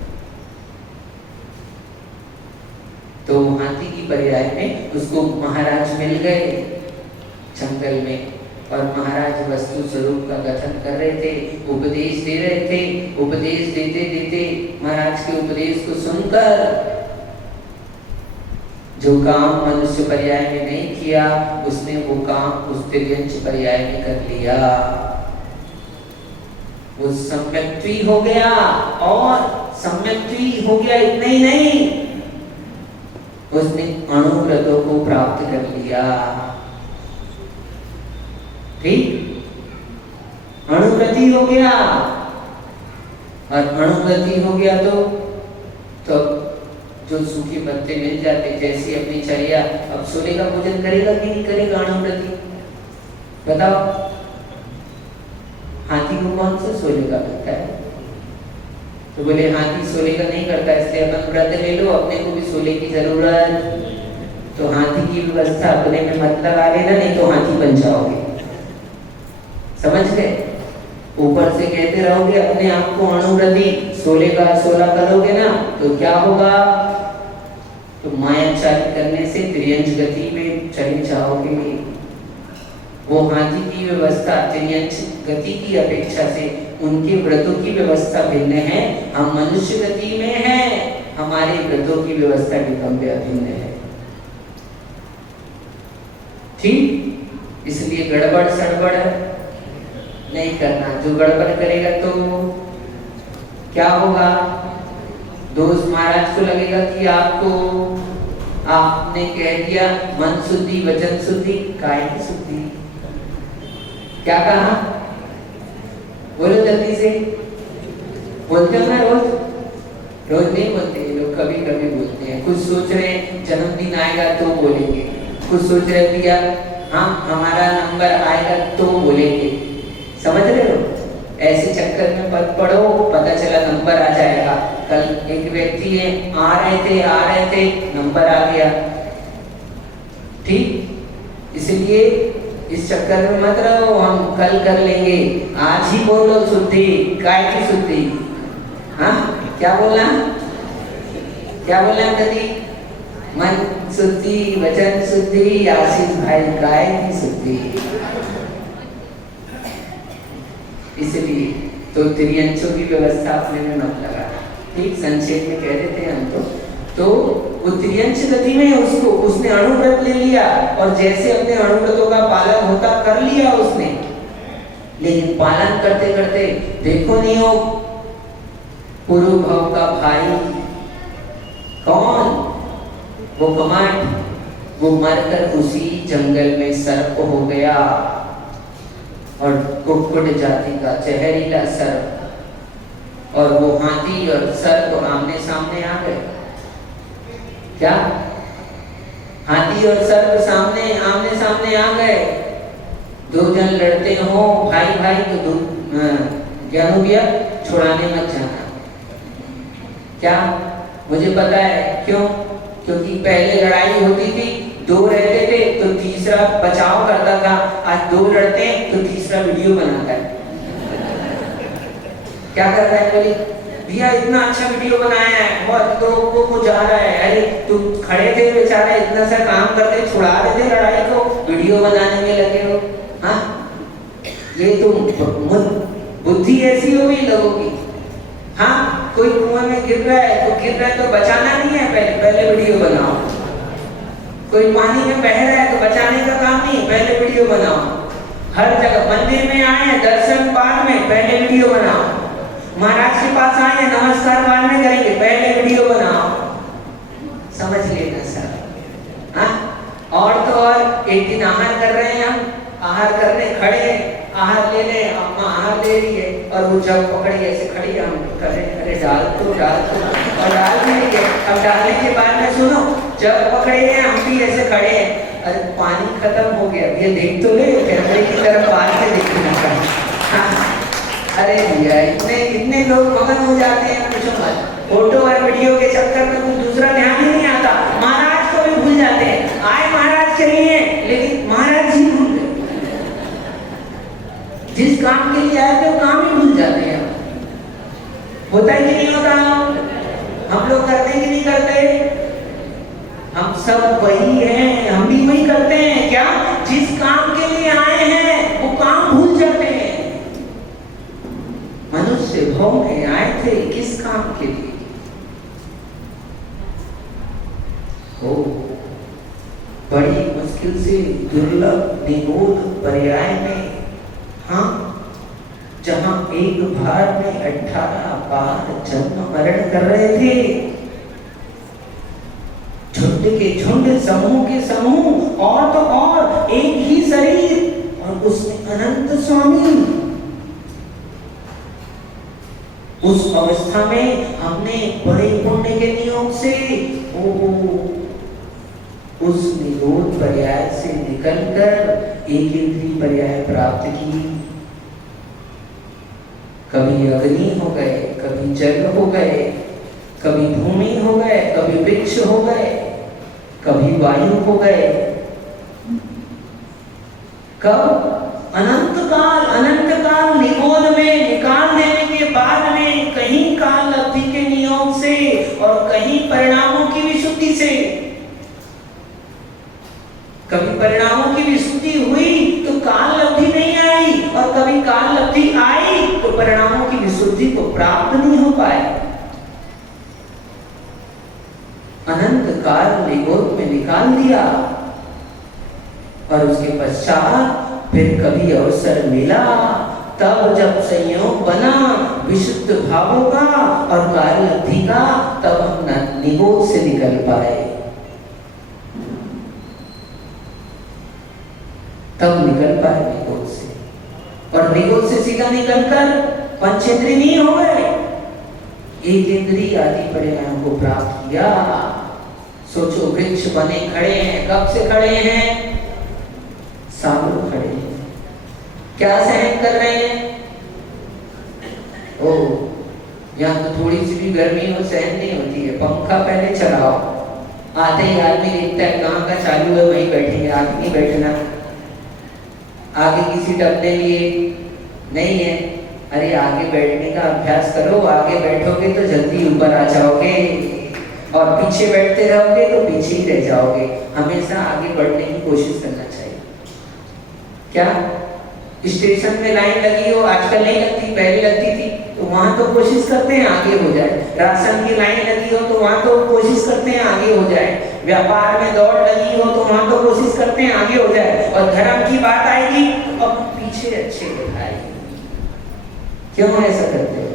तो हाथी की पर्याय में उसको महाराज मिल गए जंगल में, और महाराज वस्तु स्वरूप का गठन कर रहे थे, उपदेश दे रहे थे। उपदेश देते देते महाराज के उपदेश को सुनकर जो काम मनुष्य पर्याय में नहीं किया, उसने वो काम उस तिर्यंच पर्याय में कर लिया। वो सम्यक्त्वी हो गया, और सम्यक्त्वी हो गया इतना ही नहीं, उसने अणुव्रतों को प्राप्त कर लिया। ठीक, अणुव्रति हो गया, और अणुव्रति हो गया तो जो सूखे पत्ते मिल जाते, जैसी अपनी चर्या, अब सोले का भोजन करेगा कि नहीं करेगा अणुव्रति? बताओ, हाथी को कौन सा सोले का करता है? तो बोले हाथी सोले का नहीं करता, इसलिए अपन व्रत ले लो, अपने को भी सोले की जरूरत। तो हाथी की व्यवस्था अपने में मत लगा लेना, नहीं तो हाथी बन जाओगे। समझ गए? ऊपर से कहते रहोगे अपने आप को अणुव्रति, सोले का सोला करोगे ना तो क्या होगा? तो मायाचारी करने से त्रियंच गति में चले जाओगे। वो हाथी की व्यवस्था त्रियंश गति की अपेक्षा से उनके व्रतों की व्यवस्था भिन्न है। हम मनुष्य गति में हैं, हमारे व्रतों की व्यवस्था विकम्य भिन्न है। ठीक, इसलिए गड़बड़ सड़बड़ नहीं करना। जो गड़बड़ करेगा तो क्या होगा? दोस्त महाराज को लगेगा कि आपने कह दिया मन शुद्धि वचन शुद्धि काय की शुद्धि। क्या कहा? बोलो जल्दी से। बोलते हो ना रोज? रोज नहीं बोलते लोग, कभी कभी बोलते हैं। कुछ सोच रहे हैं जन्मदिन आएगा तो बोलेंगे, कुछ सोच रहे भैया हाँ हमारा नंबर आएगा तो बोलेंगे। समझ रहे हो? ऐसे चक्कर में मत पड़ो, पता चला नंबर आ जाएगा। कल एक व्यक्ति है आ रहे थे नंबर आ गया। ठीक, इसलिए इस चक्कर में मत रहो हम कल कर लेंगे। आज ही बोलो शुद्धि, काय की शुद्धि? हाँ क्या बोलना? क्या बोलना कभी? मन शुद्धि वचन शुद्धि, आशीष भाई काय की शुद्धि। इसलिए तो त्रियंशों की व्यवस्था अपने में मत लगा। ठीक, संक्षेप में कह देते हैं हम तो वो त्रियंश गति में उसने अणुव्रत ले लिया और जैसे अपने अणुव्रतों का पालन होता कर लिया उसने। लेकिन पालन करते करते देखो नहीं हो पूर्व भाव का भाई कौन? वो कमांड, वो मरकर उसी जंगल में सर्प हो गया और कुक्कुट जाति का जहरीला सर्प। और वो हाथी और सर्प आमने सामने आ गए। क्या? हाथी और सर्प आमने सामने आ गए। दो जन लड़ते हो भाई भाई तो क्या हो गया? छुड़ाने मत जाना। क्या? मुझे पता है क्यों? क्योंकि पहले लड़ाई होती थी, दो रहते थे तो तीसरा बचाव करता था। आज दो लड़ते हैं तो तीसरा वीडियो बनाता है। क्या करता है? बोली भैया इतना अच्छा वीडियो बनाया है, बहुत लोगों को जा रहा है। अरे तुम खड़े थे बेचारा, इतना सा काम करते छुड़ा रहे थे लड़ाई को, वीडियो बनाने में लगे हो। हाँ, ये तो बुद्धि ऐसी हो गई लोगों की। हाँ, कोई कुआं में गिर रहा है तो बचाना नहीं है, पहले वीडियो बनाओ। कोई पानी में बह रहा है तो बचाने का काम नहीं, पहले वीडियो बनाओ। हर जगह मंदिर में आए दर्शन पाठ में पहले वीडियो बनाओ। महाराज के पास आए नमस्कार बाद में करेंगे, पहले वीडियो बनाओ। समझ लेना सर। हाँ, और तो और एक दिन आहार कर रहे हैं हम, आहार करने खड़े, आहार ले ले, अम्मा आहार ले रही है और वो जब पकड़ी ऐसे खड़ी है, हम कर रहे हैं अरे डाल तो और डाल भी नहीं है। अब डालने के बाद में सुनो, जब पकड़े हैं हम भी ऐसे खड़े हैं, अरे पानी खत्म हो गया, ये देख तो ले, कैमरे की तरफ बाहर से देखना चाहिए। हाँ, अरे भैया इतने लोग मगन हो जाते हैं, कुछ मत। फोटो और वीडियो के चक्कर में कुछ दूसरा ध्यान ही नहीं आता। महाराज को भी भूल जाते हैं। आए महाराज चलिए, लेकिन महाराज जी भूल गए। जिस काम के लिए आए थे वो काम ही भूल जाते हैं। होता ही नहीं होता? हम लोग करते कि नहीं करते? हम सब वही हैं, हम भी वही करते हैं। क्या? जिस काम के लिए आए हैं वो काम भूल जाते हैं। मनुष्य भाव में आए थे किस काम के लिए? हो बड़ी मुश्किल से दुर्लभ निगूढ़ पर्याय में, हाँ, जहां एक बार में 18 बार जन्म मरण कर रहे थे, झुंड के झुंड, समूह के समूह, और तो और एक ही शरीर, और उसमें अनंत स्वामी। उस अवस्था में हमने बड़े पुण्य के नियोग से उस निरोध पर्याय से निकलकर एक इंद्रिय पर्याय प्राप्त की। कभी अग्नि हो गए, कभी जल हो गए, कभी भूमि हो गए, कभी वृक्ष हो गए, कभी वायु हो गए। कब? अनंत काल निगोद में निकाल देने के बाद में, कहीं काल अवधि के नियोग से और कहीं परिणामों की विशुद्धि से। कभी परिणामों की विशुद्धि हुई तो काल की विशुद्धि को प्राप्त नहीं हो पाए। अनंत काल निगोद में निकाल दिया और उसके पश्चात फिर कभी अवसर मिला, तब जब संयोग बना विशुद्ध भावों का और कार्य का, तब हम निगोद से निकल पाए। तब निकल पाए निगोद से, और निगोद से सीधा निकलकर पंचेंद्रिय नहीं हो गए, एक इंद्रिय आदि परिणाम को प्राप्त किया। सोचो, वृक्ष बने खड़े हैं, कब से खड़े हैं? सालों खड़े हैं। क्या सहन कर रहे हैं? ओ, यहाँ तो थोड़ी सी भी गर्मी हो सहन नहीं होती है, पंखा पहले चलाओ। आते ही आदमी देखता है कहाँ का चालू है, वहीं बैठेंगे, आगे नहीं बैठना, आगे किसी डब्बे लिए नहीं है। अरे आगे बैठने का अभ्यास करो, आगे बैठोगे तो जल्दी ऊपर आ जाओगे, और पीछे बैठते रहोगे तो पीछे ही रह जाओगे। हमेशा आगे बढ़ने की कोशिश करना चाहिए। क्या स्टेशन में लाइन लगी हो, आजकल नहीं लगती, पहले लगती थी, तो वहां तो कोशिश करते हैं आगे हो जाए। राशन की लाइन लगी हो तो वहां तो कोशिश करते हैं आगे हो जाए। व्यापार में दौड़ लगी हो तो वहां तो कोशिश करते हैं आगे हो जाए। और धर्म की बात आएगी तो अब पीछे अच्छे दिखाएगी। क्यों ऐसा करते हो?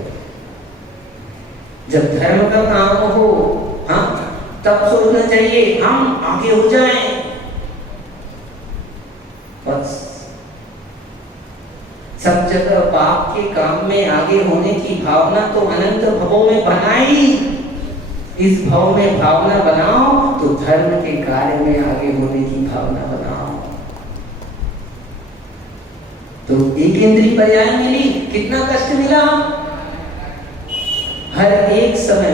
जब धर्म का काम हो, हाँ, तब सोचना चाहिए हम आगे हो जाएं। बस सब जगह पाप के काम में आगे होने की भावना तो अनंत भवों में बनाई। इस भव में भावना बनाओ तो धर्म के कार्य में आगे होने की भावना बनाओ। तो एक इंद्रिय पर्याय मिली, कितना कष्ट मिला? हर एक समय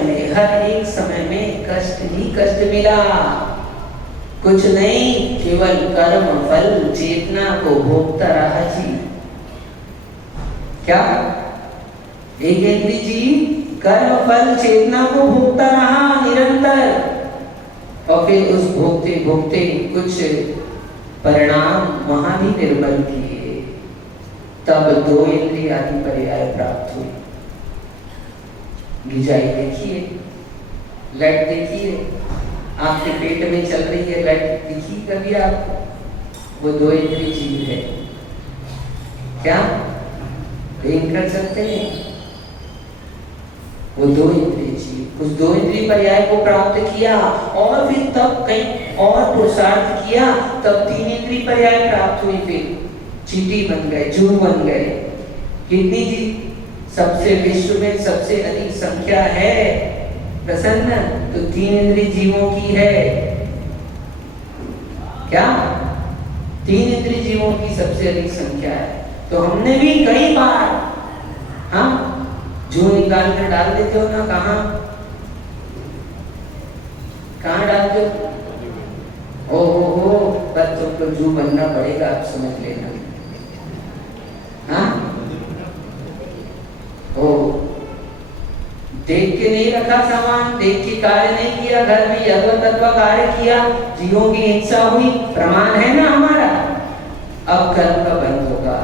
में कष्ट ही कष्ट मिला। कुछ नहीं, केवल कर्म फल चेतना को भोगता रहा जी। क्या? एक इंद्रिय जी कर्म फल चेतना को भोगता रहा निरंतर, और फिर उस भोगते भोगते कुछ परिणाम वहां भी निर्मल किए, तब दो इंद्रिय आदि पर्याय प्राप्त हुई। गिजाई देखिए, लाइट देखिए, आपके पेट में चल रही है लाइट, दिखी कभी आपको? वो दो इंद्रिय जीव है। क्या प्रेम कर सकते हैं? वो दो इंद्रिय जीव, उस दो इंद्रिय पर्याय को प्राप्त किया, और फिर तब कहीं और पुरुषार्थ किया, तब तीन इंद्रिय पर्याय प्राप्त हुई। फिर चींटी बन गए, जू बन गए। कितनी जी? सबसे विश्व में सबसे अधिक संख्या है प्रसन्न, तो तीन इंद्रिय जीवों की है। क्या? तीन इंद्रिय जीवों की सबसे अधिक संख्या है। तो हमने भी कई बार, हाँ, जू निकाल कर डाल देते हो ना, कहाँ डालते हो? ओ बस तुमको जू बनना पड़ेगा, आप समझ लेना। हाँ, ओ देख के नहीं रखा सामान, देख के कार्य नहीं किया, घर में यज्ञ कार्य किया, जीवों की हिंसा हुई, प्रमाण है ना हमारा। अब कर्म का बंद होगा।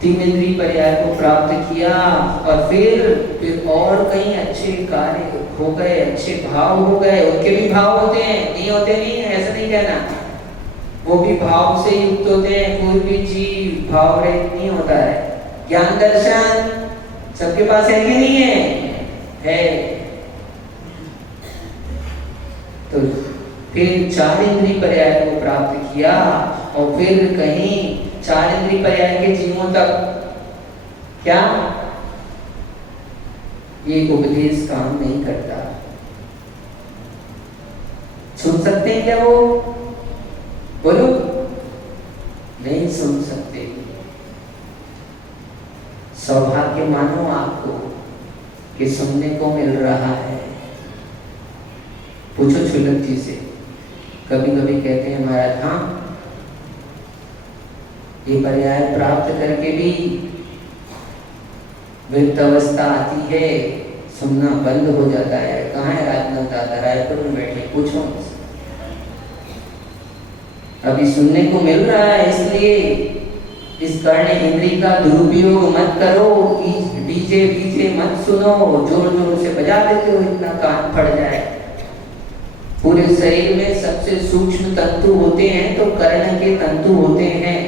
तीन इंद्रिय पर्याय को प्राप्त किया, और फिर और कई अच्छे कार्य हो गए, अच्छे भाव हो गए। उनके भी भाव होते हैं, नहीं होते नहीं है, ऐसा नहीं कहना। वो भी भाव से युक्त होते हैं, कोई भी जीव भाव रहित नहीं होता है। ज्ञान दर्शन सबके पास है कि नहीं है? तो फिर चार इंद्रिय पर्याय को प्राप्त किया, और फिर कहीं चार इंद्रिय पर्याय के जीवों तक क्या ये उपदेश काम नहीं करता। सुन सकते हैं क्या वो? बोलो, नहीं सुन सकते। सौभाग्य मानो आपको कि सुनने को मिल रहा है। पूछो छुलक जी से, कभी कभी कहते हैं महाराज, हाँ ये पर्याय प्राप्त करके भी वृत्त अवस्था आती है, सुनना बंद हो जाता है। कहाँ है राजनाथ दादा? रायपुर में बैठे, पूछो। अभी सुनने को मिल रहा है, इसलिए इस कर्ण इंद्री का दुरुपयोग मत करो, डीजे बीजे मत सुनो, जोर जोर से बजा देते हो इतना कान फट जाए। पूरे शरीर में सबसे सूक्ष्म तंतु होते हैं तो कर्ण के तंतु होते हैं।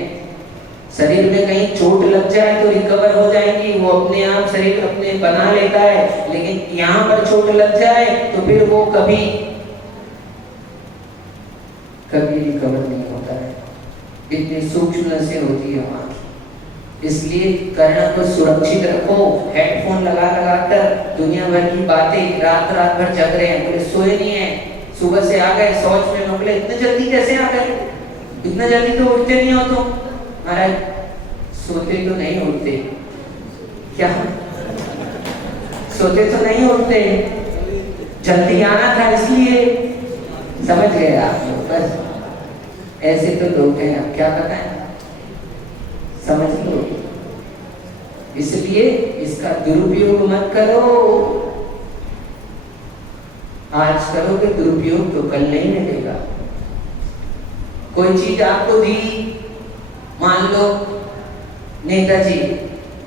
शरीर में कहीं चोट लग जाए तो रिकवर हो जाएंगी, वो अपने आप शरीर अपने बना लेता है, लेकिन यहाँ पर चोट लग जाए तो फिर वो कभी रिकवर नहीं होता है। इतनी सूक्ष्म नसें होती है वहाँ की। इसलिए कर्ण को सुरक्षित रखो। हेडफोन लगा कर दुनिया भर की बातें, रात भर जग रहे हैं, बोले सोए नहीं है, सुबह से आ गए शौच में निकले, इतने जल्दी कैसे आ गए, इतना जल्दी तो उठते नहीं हो तुम। महाराज सोते तो नहीं उठते, क्या सोते तो नहीं उठते, जल्दी आना था इसलिए। समझ गए आप लोग, बस ऐसे तो लोग हैं, अब क्या बताएं, समझ लो। इसलिए इसका दुरुपयोग मत करो। आज करोगे दुरुपयोग तो कल नहीं मिलेगा। कोई चीज आपको दी, मान लो नेताजी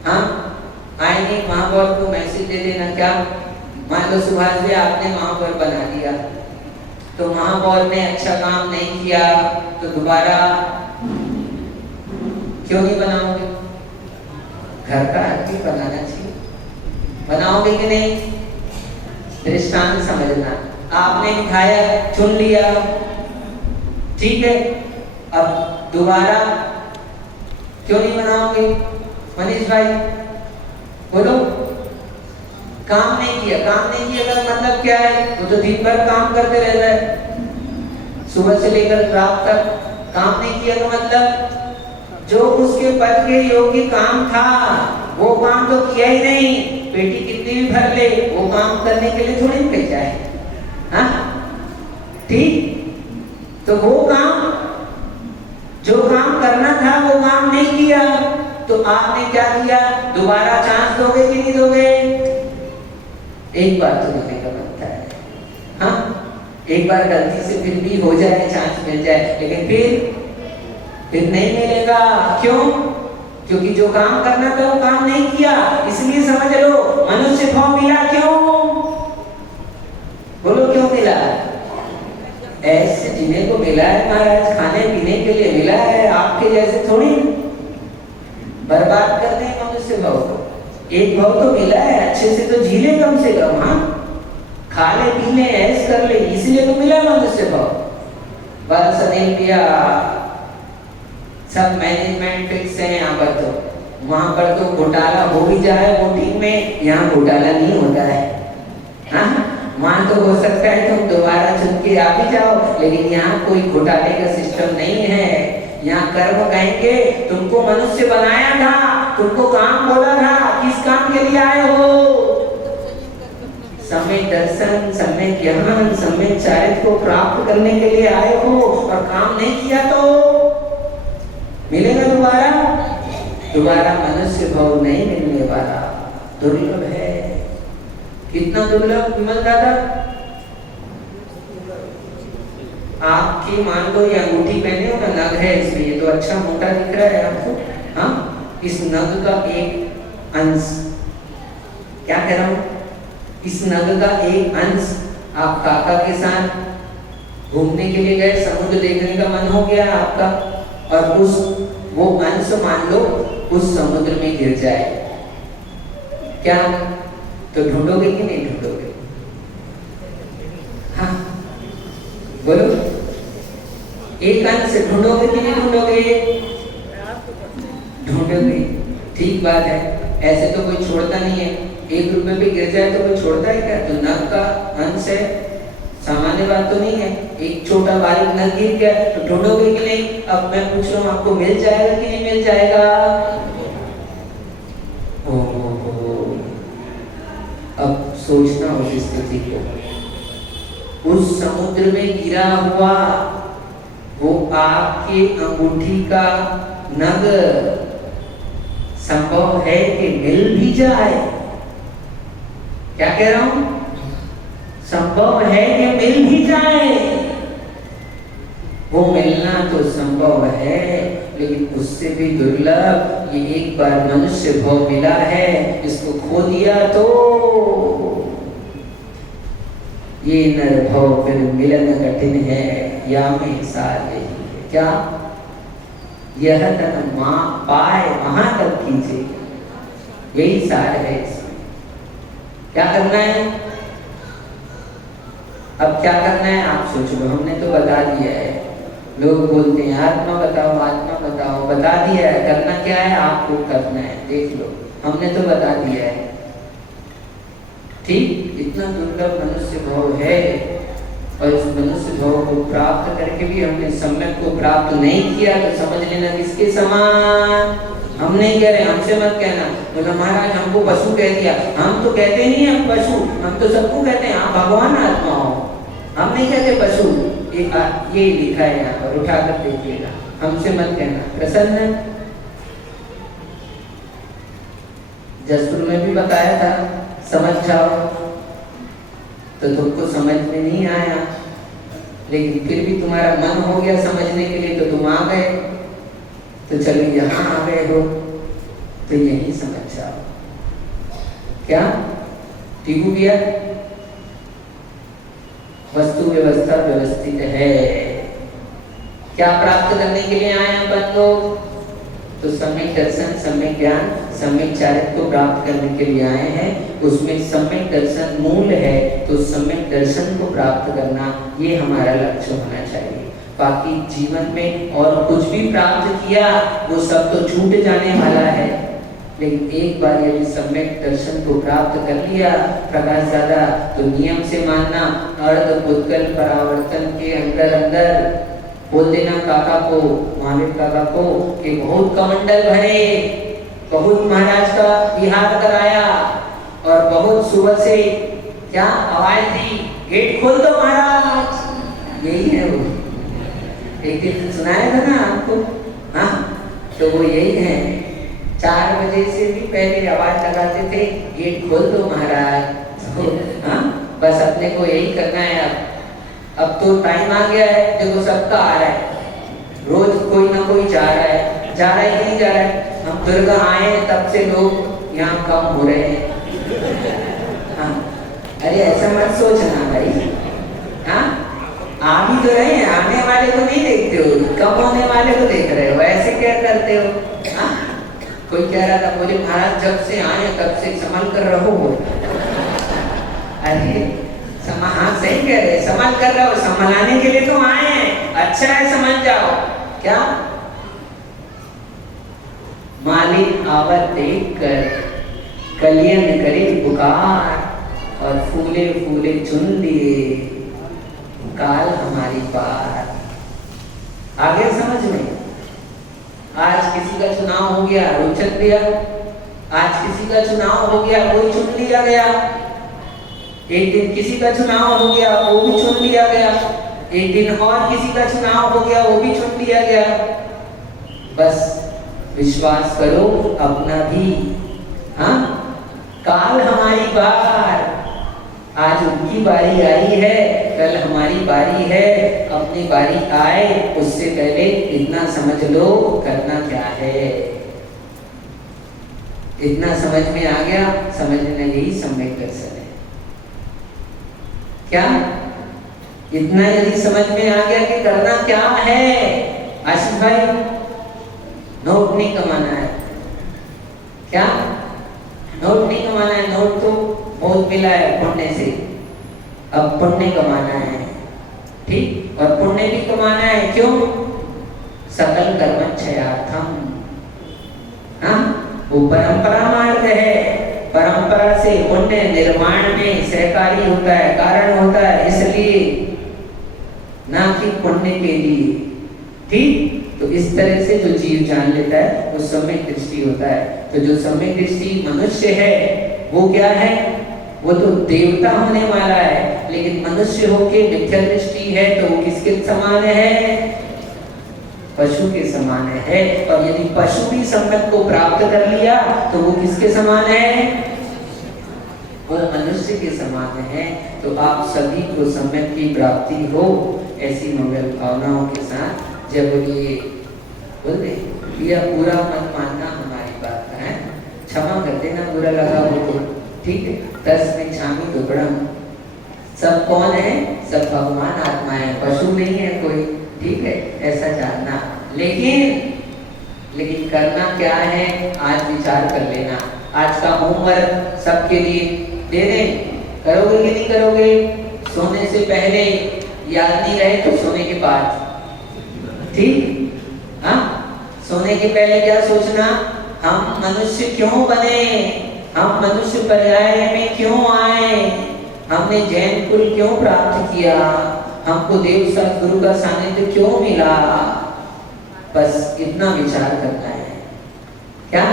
आएंगे, महापौर को मैसेज दे देना, क्या मान लो सुभाष जी आपने महापौर बना दिया, तो महापौर ने अच्छा काम नहीं किया तो दोबारा क्यों नहीं बनाओगे? घर का आदमी बनाना चाहिए, बनाओगे कि नहीं? दृष्टांत समझना, आपने खाया, चुन लिया, ठीक है, अब दोबारा क्यों नहीं बनाओगे? मनीष भाई बोलो। काम नहीं किया का मतलब क्या है? वो तो दिन भर काम करते रहता है, सुबह से लेकर रात तक। काम नहीं किया का मतलब जो उसके पद के योग्य काम था वो काम तो किया ही नहीं। पेटी कितनी भी भर ले, वो काम करने के लिए थोड़ी भेजा है, हाँ ठीक। तो वो काम, जो काम करना था वो काम नहीं किया, तो आपने क्या किया? दोबारा चांस दोगे कि नहीं दोगे? एक बार तो देने का बनता है, हाँ एक बार गलती से फिर भी हो जाए, चांस मिल जाए, लेकिन फिर नहीं मिलेगा। क्यों? क्योंकि जो काम करना था वो काम नहीं किया। इसलिए समझ लो, मनुष्य भाव मिला क्यों? बोलो क्यों मिला? ऐसे जीने को मिला है महाराज, खाने पीने के लिए मिला है, आपके जैसे थोड़ी बर्बाद करते हैं मनुष्य भाव को। एक भाव तो मिला है, अच्छे से तो जी ले कम से कम, हाँ खा ले पी ले ऐश कर ले, इसलिए तो मिला मनुष्य भाव। बस नहीं पिया, सब मैनेजमेंट फिक्स है यहाँ पर, तो वहां पर तो घोटाला हो भी जाए वोटिंग में, यहाँ घोटाला नहीं होता है। हाँ वहां तो हो सकता है तुम दोबारा चुन के आ भी जाओ, लेकिन यहाँ कोई घोटाले का सिस्टम नहीं है। यहाँ कर्म कहेंगे तुमको मनुष्य बनाया था, तुमको काम बोला था, किस काम के लिए आए हो? समय दर्शन, समय ज्ञान, समय चारित्र को प्राप्त करने के लिए आए हो, और काम नहीं किया तो मिलेगा दोबारा मनुष्य भाव नहीं मिलने वाला, दुर्लभ है। कितना दुर्लभ विमल दादा? आपकी मान लो ये अंगूठी पहने हो ना, नग है इसमें, ये तो अच्छा मोटा दिख रहा है आपको, हाँ इस नग का एक अंश, क्या कह रहा हूं, इस नग का एक अंश आप काका के साथ घूमने के लिए गए, समुद्र देखने का मन हो गया आपका, और वो अंश मान लो उस समुद्र में गिर जाए, क्या तो ढूंढोगे कि नहीं ढूंढोगे? हाँ बोलो, एक अंश ढूंढोगे कि नहीं ढूंढोगे? ढूंढोगे, ठीक बात है। ऐसे तो कोई छोड़ता नहीं है, 1 रुपए भी गिर जाए तो कोई छोड़ता है क्या? तो नग का अंश है, सामान्य बात तो नहीं है। एक छोटा बारीक नग गिर गया तो ढूंढोगे कि नहीं? अब मैं पूछ रहा हूँ, आपको मिल जाएगा कि नहीं मिल जाएगा? अब सोचना उस स्थिति को, उस समुद्र में गिरा हुआ वो आपके अंगूठी का नग संभव है कि मिल भी जाए? क्या कह रहा हूं? संभव है कि मिल भी जाए। वो मिलना तो संभव है, लेकिन उससे भी दुर्लभ ये एक बार मनुष्य भाव मिला है, इसको खो दिया तो ये नर भाव फिर मिलन कठिन है, या में सार यही है। क्या यह तन मां पाए वहां तक कीजिए, यही सार है इसमें। क्या करना है? अब क्या करना है आप सोच लो, हमने तो बता दिया है। लोग बोलते हैं आत्मा बताओ, आत्मा बताओ, बता दिया है। करना क्या है? आपको करना है, देख लो, हमने तो बता दिया है। ठीक, इतना दुर्लभ मनुष्य भाव है, और इस मनुष्य भाव को प्राप्त करके भी हमने सम्यक को प्राप्त नहीं किया, तो समझ लेना किसके समान। हम नहीं कह रहे, हमसे मत कहना बोला महाराज हमको पशु कह दिया। हम तो कहते नहीं हम पशु, हम तो सबको कहते हैं आप भगवान आत्मा हो, हम नहीं कहते पशु। ये लिखा है यहाँ पर, उठा कर देखिएगा, हमसे मत कहना। प्रसन्न जसपुर में भी बताया था समझ जाओ, तो तुमको समझ में नहीं आया, लेकिन फिर भी तुम्हारा मन हो गया समझने के लिए, तो तुम आ गए। तो चलो यहाँ आ गए हो तो यही समझ जाओ। क्या टीकू किया? वस्तु व्यवस्था व्यवस्थित है। क्या प्राप्त करने के लिए आए अपन लोग? तो सम्यक दर्शन, सम्यक ज्ञान, सम्यक चारित्र को प्राप्त करने के लिए आए हैं। उसमें सम्यक दर्शन मूल है, तो सम्यक दर्शन को प्राप्त करना ये हमारा लक्ष्य होना चाहिए। बाकी जीवन में और कुछ भी प्राप्त किया वो सब तो छूट जाने वाला है, लेकिन एक बार यदि सम्यक दर्शन को प्राप्त कर लिया प्रकाश दादा, तो नियम से मानना अर्ध पुद्गल परावर्तन के अंदर अंदर बोल देना काका को, महावीर काका को कि बहुत कमंडल भरे, बहुत महाराज का विहार कराया, और बहुत सुबह से क्या आवाज दी, गेट खोल दो महाराज। यही है वो, एक दिन सुनाया था ना आपको, हाँ, तो वो यही है। 4 बजे से भी पहले आवाज लगाते थे गेट खोल दो महाराज। हाँ, बस अपने को यही करना है। अब तो टाइम आ गया है, देखो सबका आ रहा है, रोज कोई ना कोई जा रहा है, जा रहा है नहीं जा रहा है। हम दुर्गा आए तब से लोग यहाँ कम हो रहे हैं। हाँ, अरे ऐसा मत सोचना भाई। हाँ, आ भी तो रहे हैं, आने वाले को नहीं देखते हो, कम होने वाले को देख रहे हो, ऐसे क्या करते हो? हाँ, कोई कह रहा था मुझे महाराज जब से आए तब से संभल कर रहो। अरे हाँ सही कह रहे, संभल कर रहो, संभलाने के लिए तो आए हैं, अच्छा है समझ जाओ। क्या मालिक आवर देख कर कलियन करे पुकार, और फूले फूले चुन लिए काल हमारी पार। आ गया समझ में? आज किसी का चुनाव हो गया, रोचक दिया। आज किसी का चुनाव हो गया, कोई चुन लिया गया। एक दिन किसी का चुनाव हो गया, वो भी चुन लिया गया। एक दिन और किसी का चुनाव हो गया, वो भी चुन लिया गया। बस विश्वास करो अपना भी। हाँ, काल हमारी बार, आज उनकी बारी आई है, कल हमारी बारी है। अपनी बारी आए उससे पहले इतना समझ लो करना क्या है। इतना समझ में आ गया, समझ लेना यही सम्यक दर्शन है। क्या इतना यदि समझ में आ गया कि करना क्या है? आशिष भाई, नोट नहीं कमाना है। क्या नोट नहीं कमाना है? नोट तो बहुत मिला है पुण्य से, अब पुण्य कमाना है। ठीक, और पुण्य भी कमाना है। क्यों? सकल कर्मक्षयार्थम। हाँ, वो परंपरा मार्ग है, परंपरा से पुण्य निर्माण में सहकारी होता है, कारण होता है, इसलिए ना कि पुण्य के लिए। ठीक, तो इस तरह से जो जीव जान लेता है वो सम्यक दृष्टि होता है। तो जो सम्यक दृष्टि मनुष्य है वो क्या है? वो तो देवता होने वाला है, लेकिन मनुष्य होके मिथ्या दृष्टि है तो वो किसके समान है? पशु के समान है। और यदि पशु भी सम्यक को प्राप्त कर लिया तो वो किसके समान है? वो मनुष्य के समान है। तो आप सभी को सम्यक की प्राप्ति हो, ऐसी मंगल भावनाओं के साथ जब ये बोल दे यह पूरा मत मानना हमारी बात है, क्षमा कर देना बुरा लगा हो तो, ठीक है। तस्मै छामी दुपड़म, सब कौन है? सब भगवान आत्मा है, पशु नहीं है कोई, ठीक है, ऐसा जानना। लेकिन करना क्या है आज विचार कर लेना। आज का होमवर्क सबके लिए दे दें, करोगे कि नहीं करोगे? सोने से पहले याद नहीं रहे तो सोने के बाद, ठीक? हाँ, सोने के पहले क्या सोचना? हम मनुष्य क्यों बने, हम मनुष्य पर्याय में क्यों आए, हमने जैन कुल क्यों प्राप्त किया, हमको देव सतगुरु का सानिध्य क्यों मिला। बस इतना विचार करना है। क्या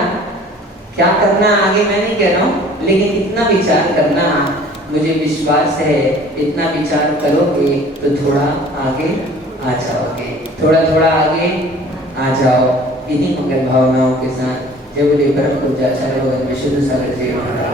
क्या करना आगे मैं नहीं कह रहा हूँ, लेकिन इतना विचार करना, मुझे विश्वास है इतना विचार करोगे तो थोड़ा आगे आ जाओगे, थोड़ा थोड़ा आगे आ जाओ। इन्हीं मंगल भावनाओं के साथ जय बोले परम पूज्य आचार्य भगवान विशुद्ध सागर जी महाराज।